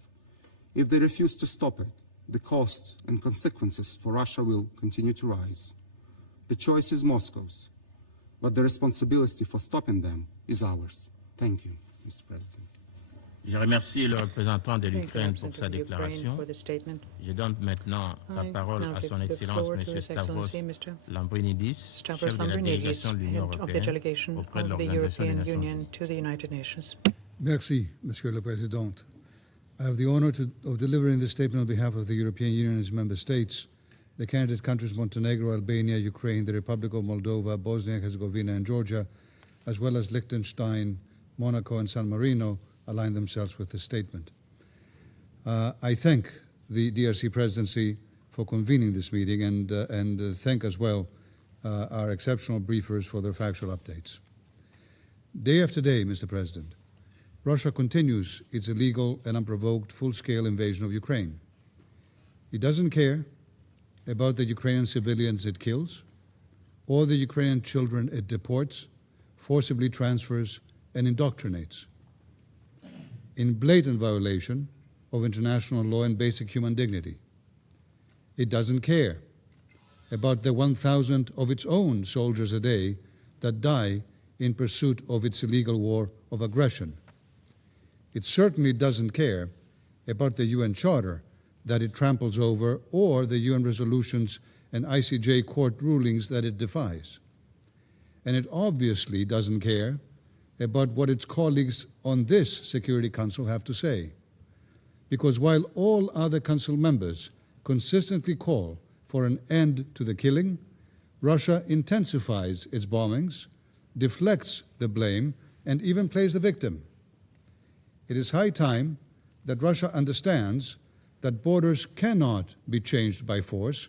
If they refuse to stop it, the costs and consequences for Russia will continue to rise. The choice is Moscow's, but the responsibility for stopping them is ours. Thank you, Mr. President. Je remercie le représentant de l'Ukraine pour sa déclaration. Je donne maintenant la parole à son Excellence M. Stavros Lambrinidis, chef de la délégation de l'Union européenne auprès de l'Organisation des Nations Unies. Merci, Monsieur le Président. I have the honor of delivering this statement on behalf of the European Union and its member states, the candidate countries Montenegro, Albania, Ukraine, the Republic of Moldova, Bosnia and Herzegovina, and Georgia, as well as Liechtenstein, Monaco, and San Marino, align themselves with this statement. I thank the DRC presidency for convening this meeting and thank as well our exceptional briefers for their factual updates. Day after day, Mr. President, Russia continues its illegal and unprovoked full-scale invasion of Ukraine. It doesn't care about the Ukrainian civilians it kills or the Ukrainian children it deports, forcibly transfers, and indoctrinates, in blatant violation of international law and basic human dignity. It doesn't care about the 1,000 of its own soldiers a day that die in pursuit of its illegal war of aggression. It certainly doesn't care about the UN Charter that it tramples over or the UN resolutions and ICJ court rulings that it defies. And it obviously doesn't care about what its colleagues on this Security Council have to say. Because while all other Council members consistently call for an end to the killing, Russia intensifies its bombings, deflects the blame, and even plays the victim. It is high time that Russia understands that borders cannot be changed by force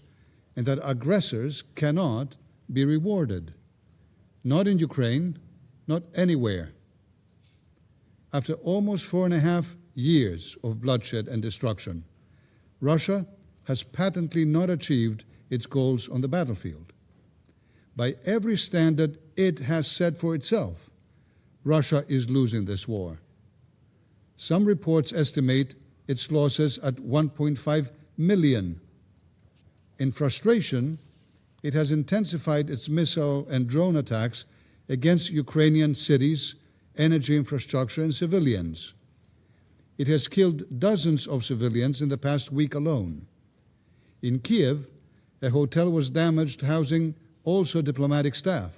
and that aggressors cannot be rewarded. Not in Ukraine, not anywhere. After almost 4.5 years of bloodshed and destruction, Russia has patently not achieved its goals on the battlefield. By every standard it has set for itself, Russia is losing this war. Some reports estimate its losses at 1.5 million. In frustration, it has intensified its missile and drone attacks against Ukrainian cities, energy infrastructure, and civilians. It has killed dozens of civilians in the past week alone. In Kiev, a hotel was damaged housing also diplomatic staff,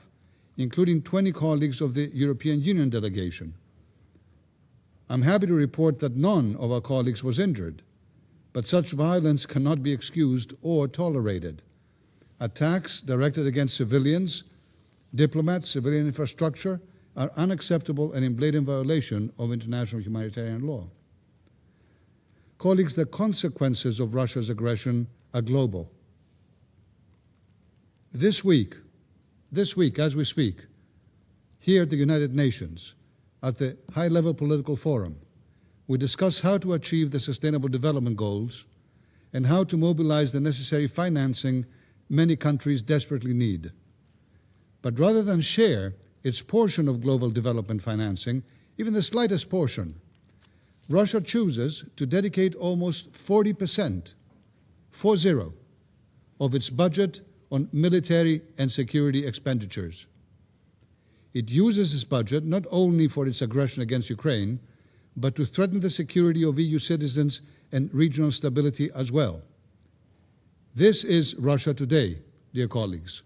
including 20 colleagues of the European Union delegation. I'm happy to report that none of our colleagues was injured, but such violence cannot be excused or tolerated. Attacks directed against civilians, diplomats, civilian infrastructure are unacceptable and in blatant violation of international humanitarian law. Colleagues, the consequences of Russia's aggression are global. This week, as we speak, here at the United Nations, at the high-level political forum, we discuss how to achieve the Sustainable Development Goals and how to mobilize the necessary financing many countries desperately need. But rather than share its portion of global development financing, even the slightest portion, Russia chooses to dedicate almost 40%, 40, of its budget on military and security expenditures. It uses its budget not only for its aggression against Ukraine, but to threaten the security of EU citizens and regional stability as well. This is Russia today, dear colleagues.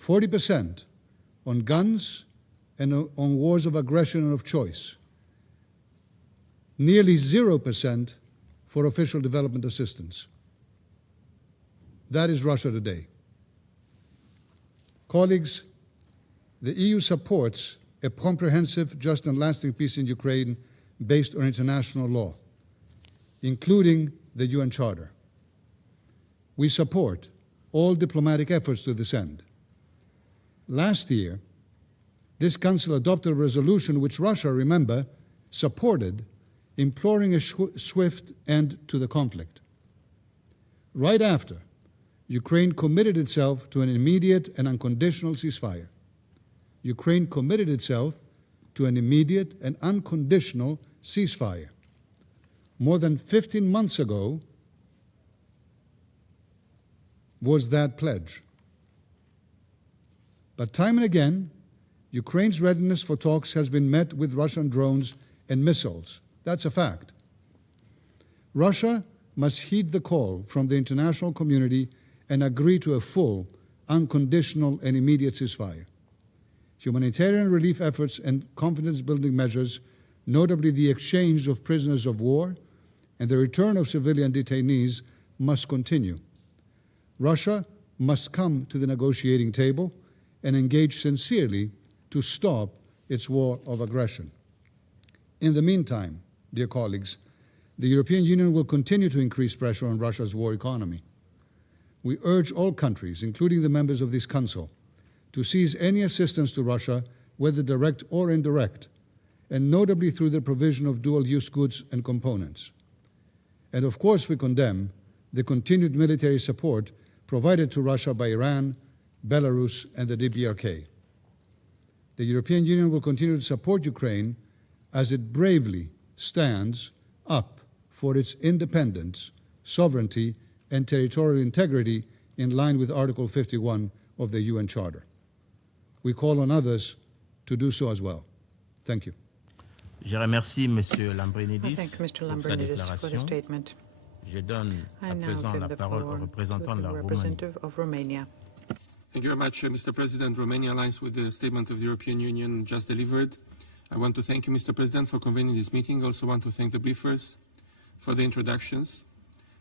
40% on guns and on wars of aggression and of choice. Nearly 0% for official development assistance. That is Russia today. Colleagues, the EU supports a comprehensive, just and lasting peace in Ukraine based on international law, including the UN Charter. We support all diplomatic efforts to this end. Last year, this Council adopted a resolution which Russia, remember, supported, imploring a swift end to the conflict. Right after, Ukraine committed itself to an immediate and unconditional ceasefire. Ukraine committed itself to an immediate and unconditional ceasefire. More than 15 months ago was that pledge. But time and again, Ukraine's readiness for talks has been met with Russian drones and missiles. That's a fact. Russia must heed the call from the international community and agree to a full, unconditional, and immediate ceasefire. Humanitarian relief efforts and confidence-building measures, notably the exchange of prisoners of war and the return of civilian detainees, must continue. Russia must come to the negotiating table and engage sincerely to to stop its war of aggression. In the meantime, dear colleagues, the European Union will continue to increase pressure on Russia's war economy. We urge all countries, including the members of this Council, to cease any assistance to Russia, whether direct or indirect, and notably through the provision of dual-use goods and components. And of course we condemn the continued military support provided to Russia by Iran, Belarus, and the DPRK. The European Union will continue to support Ukraine as it bravely stands up for its independence, sovereignty, and territorial integrity in line with Article 51 of the UN Charter. We call on others to do so as well. Thank you. Je remercie Monsieur I Lambrinidis thank Mr. pour sa Lambrinidis for the déclaration. statement. Je donne à I now présent give la the parole au floor représentant to de la the Roumanie. representative of Romania. Thank you very much, Mr. President. Romania aligns with the statement of the European Union just delivered. I want to thank you, Mr. President, for convening this meeting. I also want to thank the briefers for the introductions.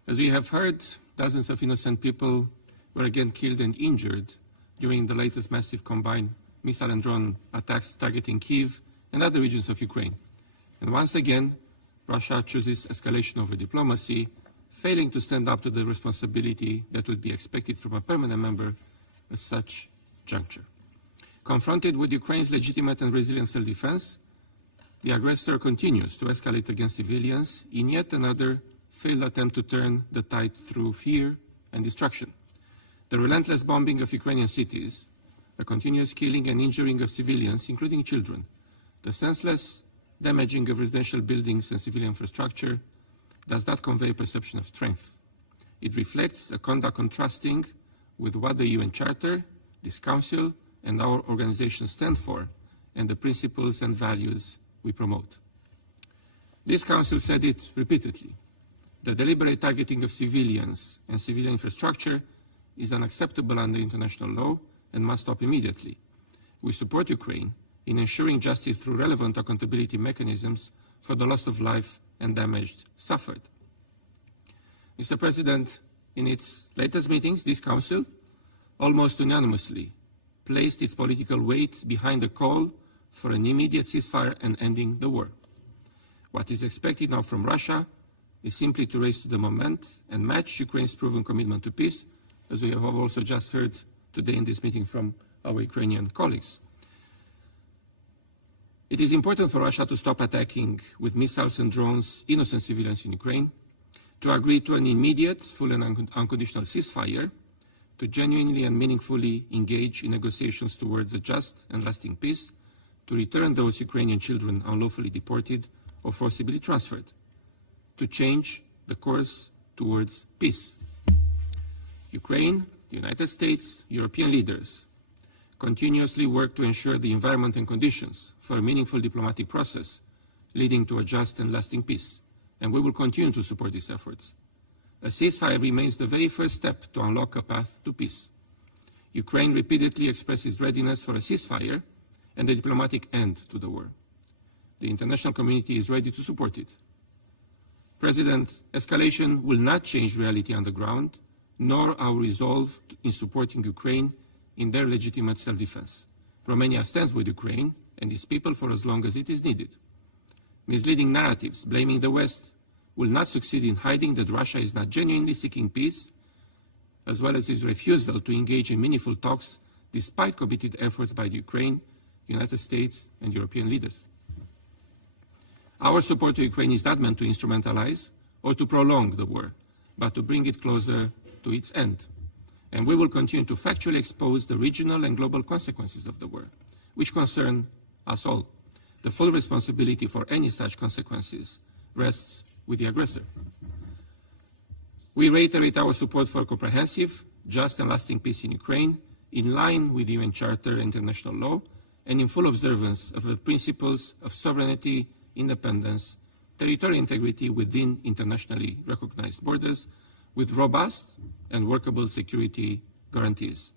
As we have heard, dozens of innocent people were again killed and injured during the latest massive combined missile and drone attacks targeting Kiev and other regions of Ukraine. And once again, Russia chooses escalation over diplomacy, failing to stand up to the responsibility that would be expected from a permanent member at such juncture. Confronted with Ukraine's legitimate and resilient self-defense, the aggressor continues to escalate against civilians in yet another failed attempt to turn the tide through fear and destruction. The relentless bombing of Ukrainian cities, the continuous killing and injuring of civilians, including children, the senseless damaging of residential buildings and civilian infrastructure does not convey a perception of strength. It reflects a conduct contrasting with what the UN Charter, this Council, and our organization stand for, and the principles and values we promote. This Council said it repeatedly. The deliberate targeting of civilians and civilian infrastructure is unacceptable under international law and must stop immediately. We support Ukraine in ensuring justice through relevant accountability mechanisms for the loss of life and damage suffered. Mr. President, in its latest meetings, this Council almost unanimously placed its political weight behind the call for an immediate ceasefire and ending the war. What is expected now from Russia is simply to raise to the moment and match Ukraine's proven commitment to peace, as we have also just heard today in this meeting from our Ukrainian colleagues. It is important for Russia to stop attacking with missiles and drones innocent civilians in Ukraine, to agree to an immediate, full and unconditional ceasefire, to genuinely and meaningfully engage in negotiations towards a just and lasting peace, to return those Ukrainian children unlawfully deported or forcibly transferred, to change the course towards peace. Ukraine, the United States, European leaders continuously work to ensure the environment and conditions for a meaningful diplomatic process leading to a just and lasting peace, and we will continue to support these efforts. A ceasefire remains the very first step to unlock a path to peace. Ukraine repeatedly expressed its readiness for a ceasefire and a diplomatic end to the war. The international community is ready to support it. President, escalation will not change reality on the ground, nor our resolve in supporting Ukraine in their legitimate self-defense. Romania stands with Ukraine and its people for as long as it is needed. Misleading narratives blaming the West will not succeed in hiding that Russia is not genuinely seeking peace, as well as its refusal to engage in meaningful talks despite committed efforts by the Ukraine, United States, and European leaders. Our support to Ukraine is not meant to instrumentalize or to prolong the war, but to bring it closer to its end. And we will continue to factually expose the regional and global consequences of the war, which concern us all. The full responsibility for any such consequences rests with the aggressor. We reiterate our support for comprehensive, just and lasting peace in Ukraine, in line with the UN Charter and international law, and in full observance of the principles of sovereignty, independence, territorial integrity within internationally recognized borders, with robust and workable security guarantees.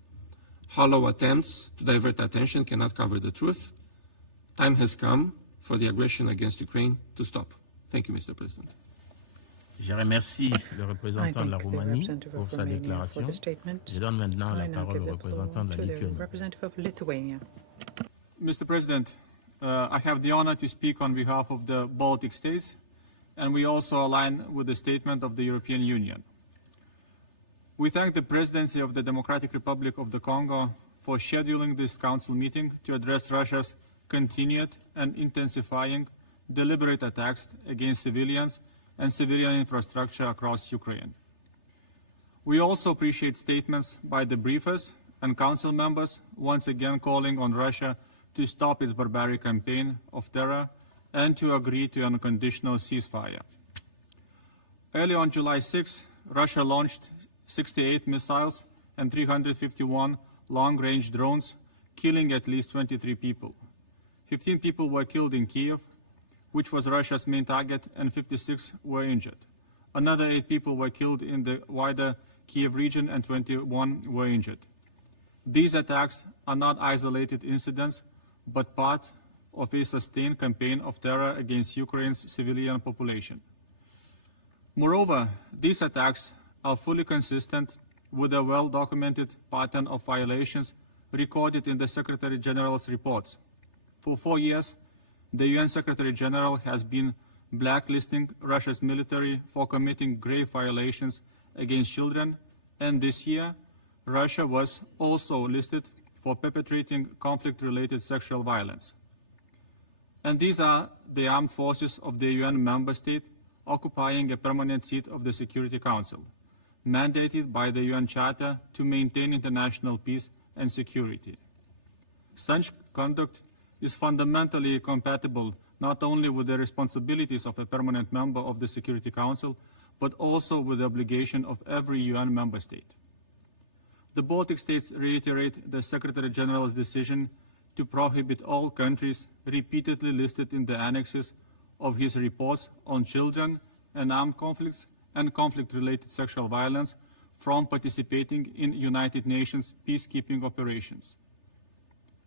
Hollow attempts to divert attention cannot cover the truth. Time has come for the aggression against Ukraine to stop. Thank you, Mr. President. Je remercie le représentant de la Roumanie pour sa déclaration. Je donne maintenant la parole au représentant de la Lituanie. Mr. President, I have the honor to speak on behalf of the Baltic states, and we also align with the statement of the European Union. We thank the Presidency of the Democratic Republic of the Congo for scheduling this Council meeting to address Russia's continued and intensifying deliberate attacks against civilians and civilian infrastructure across Ukraine. We also appreciate statements by the briefers and Council members once again calling on Russia to stop its barbaric campaign of terror and to agree to an unconditional ceasefire. Early on July 6, Russia launched 68 missiles and 351 long-range drones, killing at least 23 people. 15 people were killed in Kiev, which was Russia's main target, and 56 were injured. Another 8 people were killed in the wider Kiev region and 21 were injured. These attacks are not isolated incidents, but part of a sustained campaign of terror against Ukraine's civilian population. Moreover, these attacks are fully consistent with a well-documented pattern of violations recorded in the Secretary General's reports. For 4 years, the UN Secretary General has been blacklisting Russia's military for committing grave violations against children, and this year, Russia was also listed for perpetrating conflict-related sexual violence. And these are the armed forces of the UN member state occupying a permanent seat of the Security Council, mandated by the UN Charter to maintain international peace and security. Such conduct is fundamentally compatible not only with the responsibilities of a permanent member of the Security Council, but also with the obligation of every UN member state. The Baltic states reiterate the Secretary General's decision to prohibit all countries repeatedly listed in the annexes of his reports on children and armed conflicts and conflict-related sexual violence from participating in United Nations peacekeeping operations.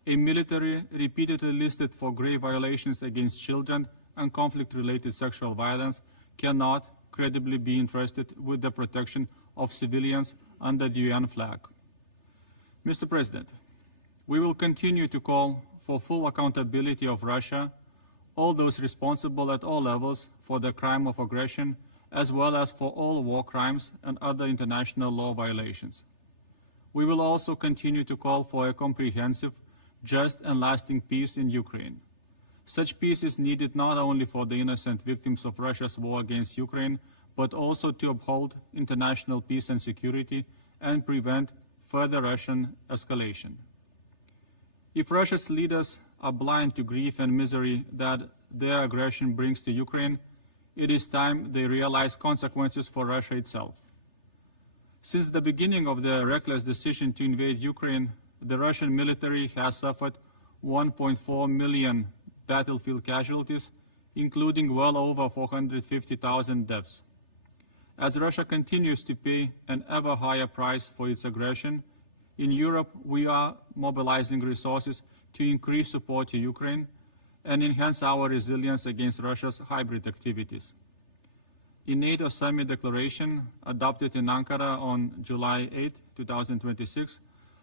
A military repeatedly listed for grave violations against children and conflict-related sexual violence cannot credibly be entrusted with the protection of civilians under the UN flag. Mr. President, we will continue to call for full accountability of Russia, all those responsible at all levels for the crime of aggression, as well as for all war crimes and other international law violations. We will also continue to call for a comprehensive, just and lasting peace in Ukraine. Such peace is needed not only for the innocent victims of Russia's war against Ukraine, but also to uphold international peace and security and prevent further Russian escalation. If Russia's leaders are blind to grief and misery that their aggression brings to Ukraine, it is time they realize consequences for Russia itself. Since the beginning of the reckless decision to invade Ukraine, the Russian military has suffered 1.4 million battlefield casualties, including well over 450,000 deaths. As Russia continues to pay an ever higher price for its aggression, in Europe we are mobilizing resources to increase support to Ukraine and enhance our resilience against Russia's hybrid activities. In NATO summit declaration adopted in Ankara on July 8, 2026,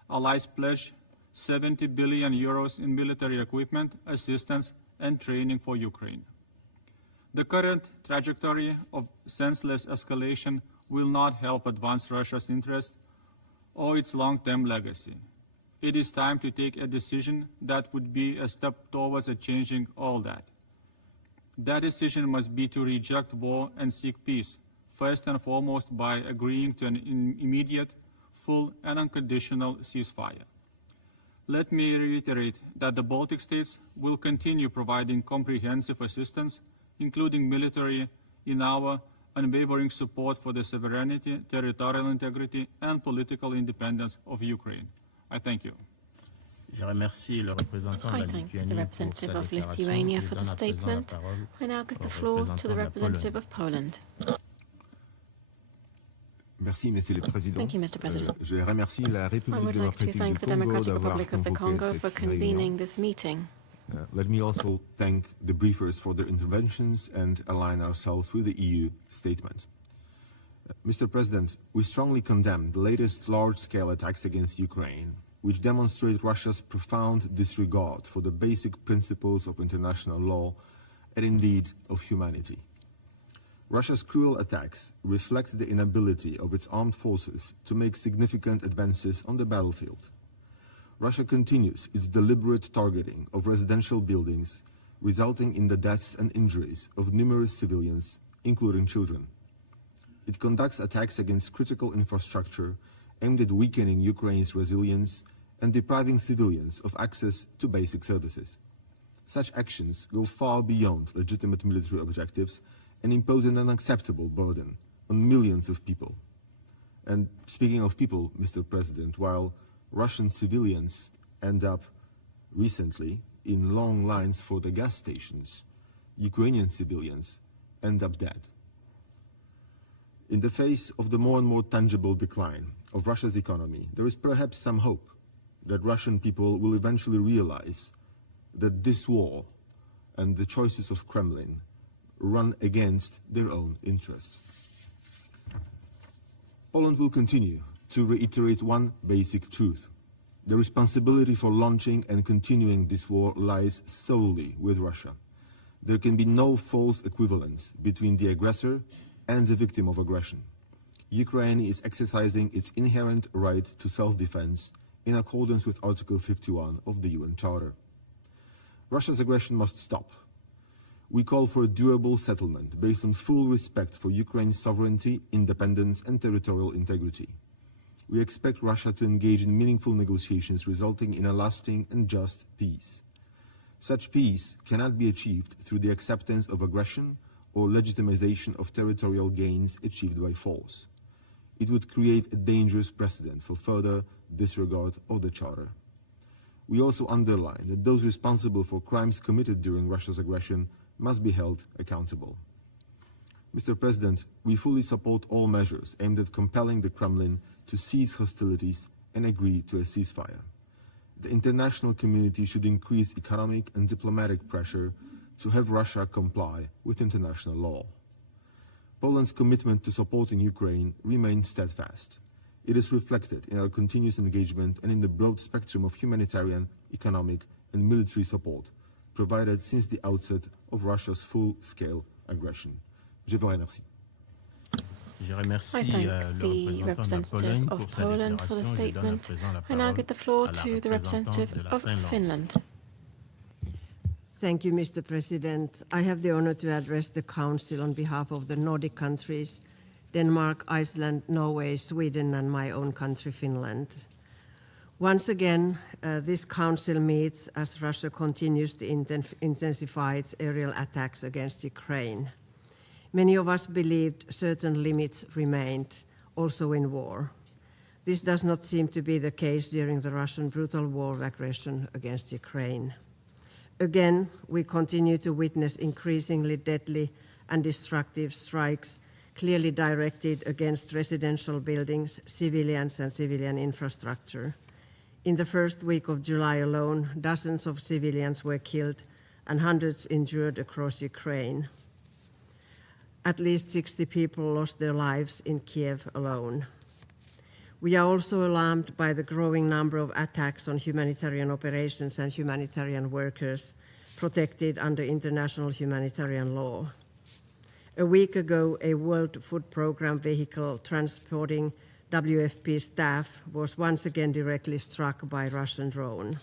allies pledged 70 billion euros in military equipment, assistance and training for Ukraine. The current trajectory of senseless escalation will not help advance Russia's interest or its long-term legacy. It is time to take a decision that would be a step towards changing all that. That decision must be to reject war and seek peace, first and foremost by agreeing to an immediate, full and unconditional ceasefire. Let me reiterate that the Baltic states will continue providing comprehensive assistance, including military, in our unwavering support for the sovereignty, territorial integrity and political independence of Ukraine. I thank you. Je remercie le représentant de la Lituanie pour sa déclaration. Lithuania for the statement. I now give the floor to the representative of Poland. Merci, Monsieur le Président. Thank you, Mr. President. Je remercie la République démocratique du Congo for convening this meeting. Let me also thank the briefers for their interventions and align ourselves with the EU statement. Mr. President, we strongly condemn the latest large-scale attacks against Ukraine which demonstrate Russia's profound disregard for the basic principles of international law and indeed of humanity. Russia's cruel attacks reflect the inability of its armed forces to make significant advances on the battlefield. Russia continues its deliberate targeting of residential buildings, resulting in the deaths and injuries of numerous civilians, including children. It conducts attacks against critical infrastructure aimed at weakening Ukraine's resilience and depriving civilians of access to basic services. Such actions go far beyond legitimate military objectives and impose an unacceptable burden on millions of people. And speaking of people, Mr. President, while Russian civilians end up recently in long lines for the gas stations, Ukrainian civilians end up dead. In the face of the more and more tangible decline of Russia's economy, there is perhaps some hope that Russian people will eventually realize that this war and the choices of Kremlin run against their own interests. Poland will continue to reiterate one basic truth. The responsibility for launching and continuing this war lies solely with Russia. There can be no false equivalence between the aggressor and the victim of aggression. Ukraine is exercising its inherent right to self-defense in accordance with Article 51 of the UN Charter. Russia's aggression must stop. We call for a durable settlement based on full respect for Ukraine's sovereignty, independence, and territorial integrity. We expect Russia to engage in meaningful negotiations resulting in a lasting and just peace. Such peace cannot be achieved through the acceptance of aggression or legitimization of territorial gains achieved by force. It would create a dangerous precedent for further disregard of the Charter. We also underline that those responsible for crimes committed during Russia's aggression must be held accountable. Mr. President, we fully support all measures aimed at compelling the Kremlin to cease hostilities and agree to a ceasefire. The international community should increase economic and diplomatic pressure to have Russia comply with international law. Poland's commitment to supporting Ukraine remains steadfast. It is reflected in our continuous engagement and in the broad spectrum of humanitarian, economic, and military support provided since the outset of Russia's full-scale aggression. Je vous remercie. Je remercie le représentant de la Pologne pour sa déclaration. I now give the floor to the representative of Finland. Thank you, Mr. President. I have the honor to address the Council on behalf of the Nordic countries, Denmark, Iceland, Norway, Sweden, and my own country, Finland. Once again, this Council meets as Russia continues to intensify its aerial attacks against Ukraine. Many of us believed certain limits remained, also in war. This does not seem to be the case during the Russian brutal war of aggression against Ukraine. Again, we continue to witness increasingly deadly and destructive strikes clearly directed against residential buildings, civilians, and civilian infrastructure. In the first week of July alone, dozens of civilians were killed and hundreds injured across Ukraine. At least 60 people lost their lives in Kiev alone. We are also alarmed by the growing number of attacks on humanitarian operations and humanitarian workers protected under international humanitarian law. A week ago, a World Food Programme vehicle transporting WFP staff was once again directly struck by Russian drone.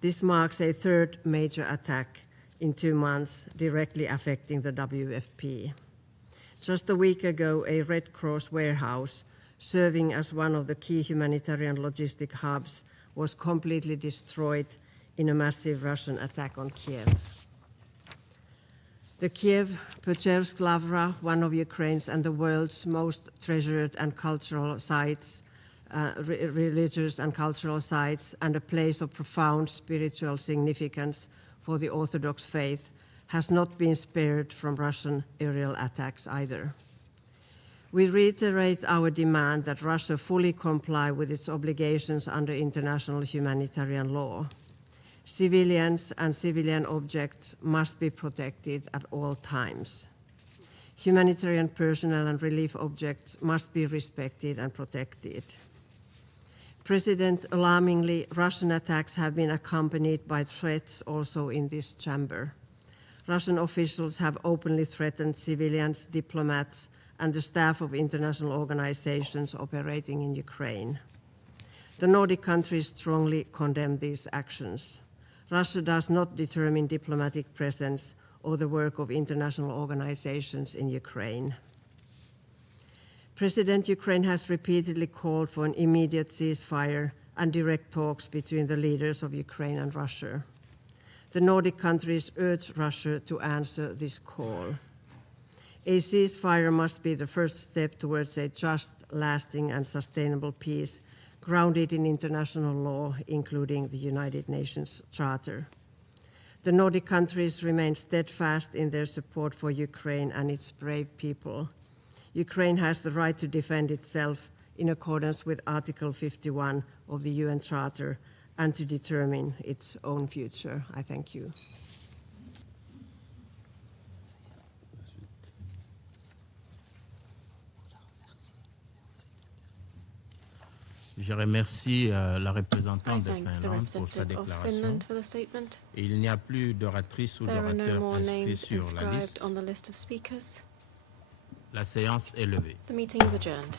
This marks a third major attack in 2 months directly affecting the WFP. Just a week ago, a Red Cross warehouse serving as one of the key humanitarian logistic hubs was completely destroyed in a massive Russian attack on Kiev. The Kiev-Pechersk Lavra, one of Ukraine's and the world's most treasured and cultural sites, religious and cultural sites, and a place of profound spiritual significance for the Orthodox faith, has not been spared from Russian aerial attacks either. We reiterate our demand that Russia fully comply with its obligations under international humanitarian law. Civilians and civilian objects must be protected at all times. Humanitarian personnel and relief objects must be respected and protected. President, alarmingly, Russian attacks have been accompanied by threats also in this chamber. Russian officials have openly threatened civilians, diplomats, and the staff of international organizations operating in Ukraine. The Nordic countries strongly condemn these actions. Russia does not determine diplomatic presence or the work of international organizations in Ukraine. President Ukraine has repeatedly called for an immediate ceasefire and direct talks between the leaders of Ukraine and Russia. The Nordic countries urge Russia to answer this call. A ceasefire must be the first step towards a just, lasting, and sustainable peace grounded in international law, including the United Nations Charter. The Nordic countries remain steadfast in their support for Ukraine and its brave people. Ukraine has the right to defend itself in accordance with Article 51 of the UN Charter and to determine its own future. I thank you. Je remercie la représentante de Finlande pour sa déclaration. Et il n'y a plus d'oratrices ou d'orateurs inscrits sur la liste. La séance est levée. The meeting is adjourned.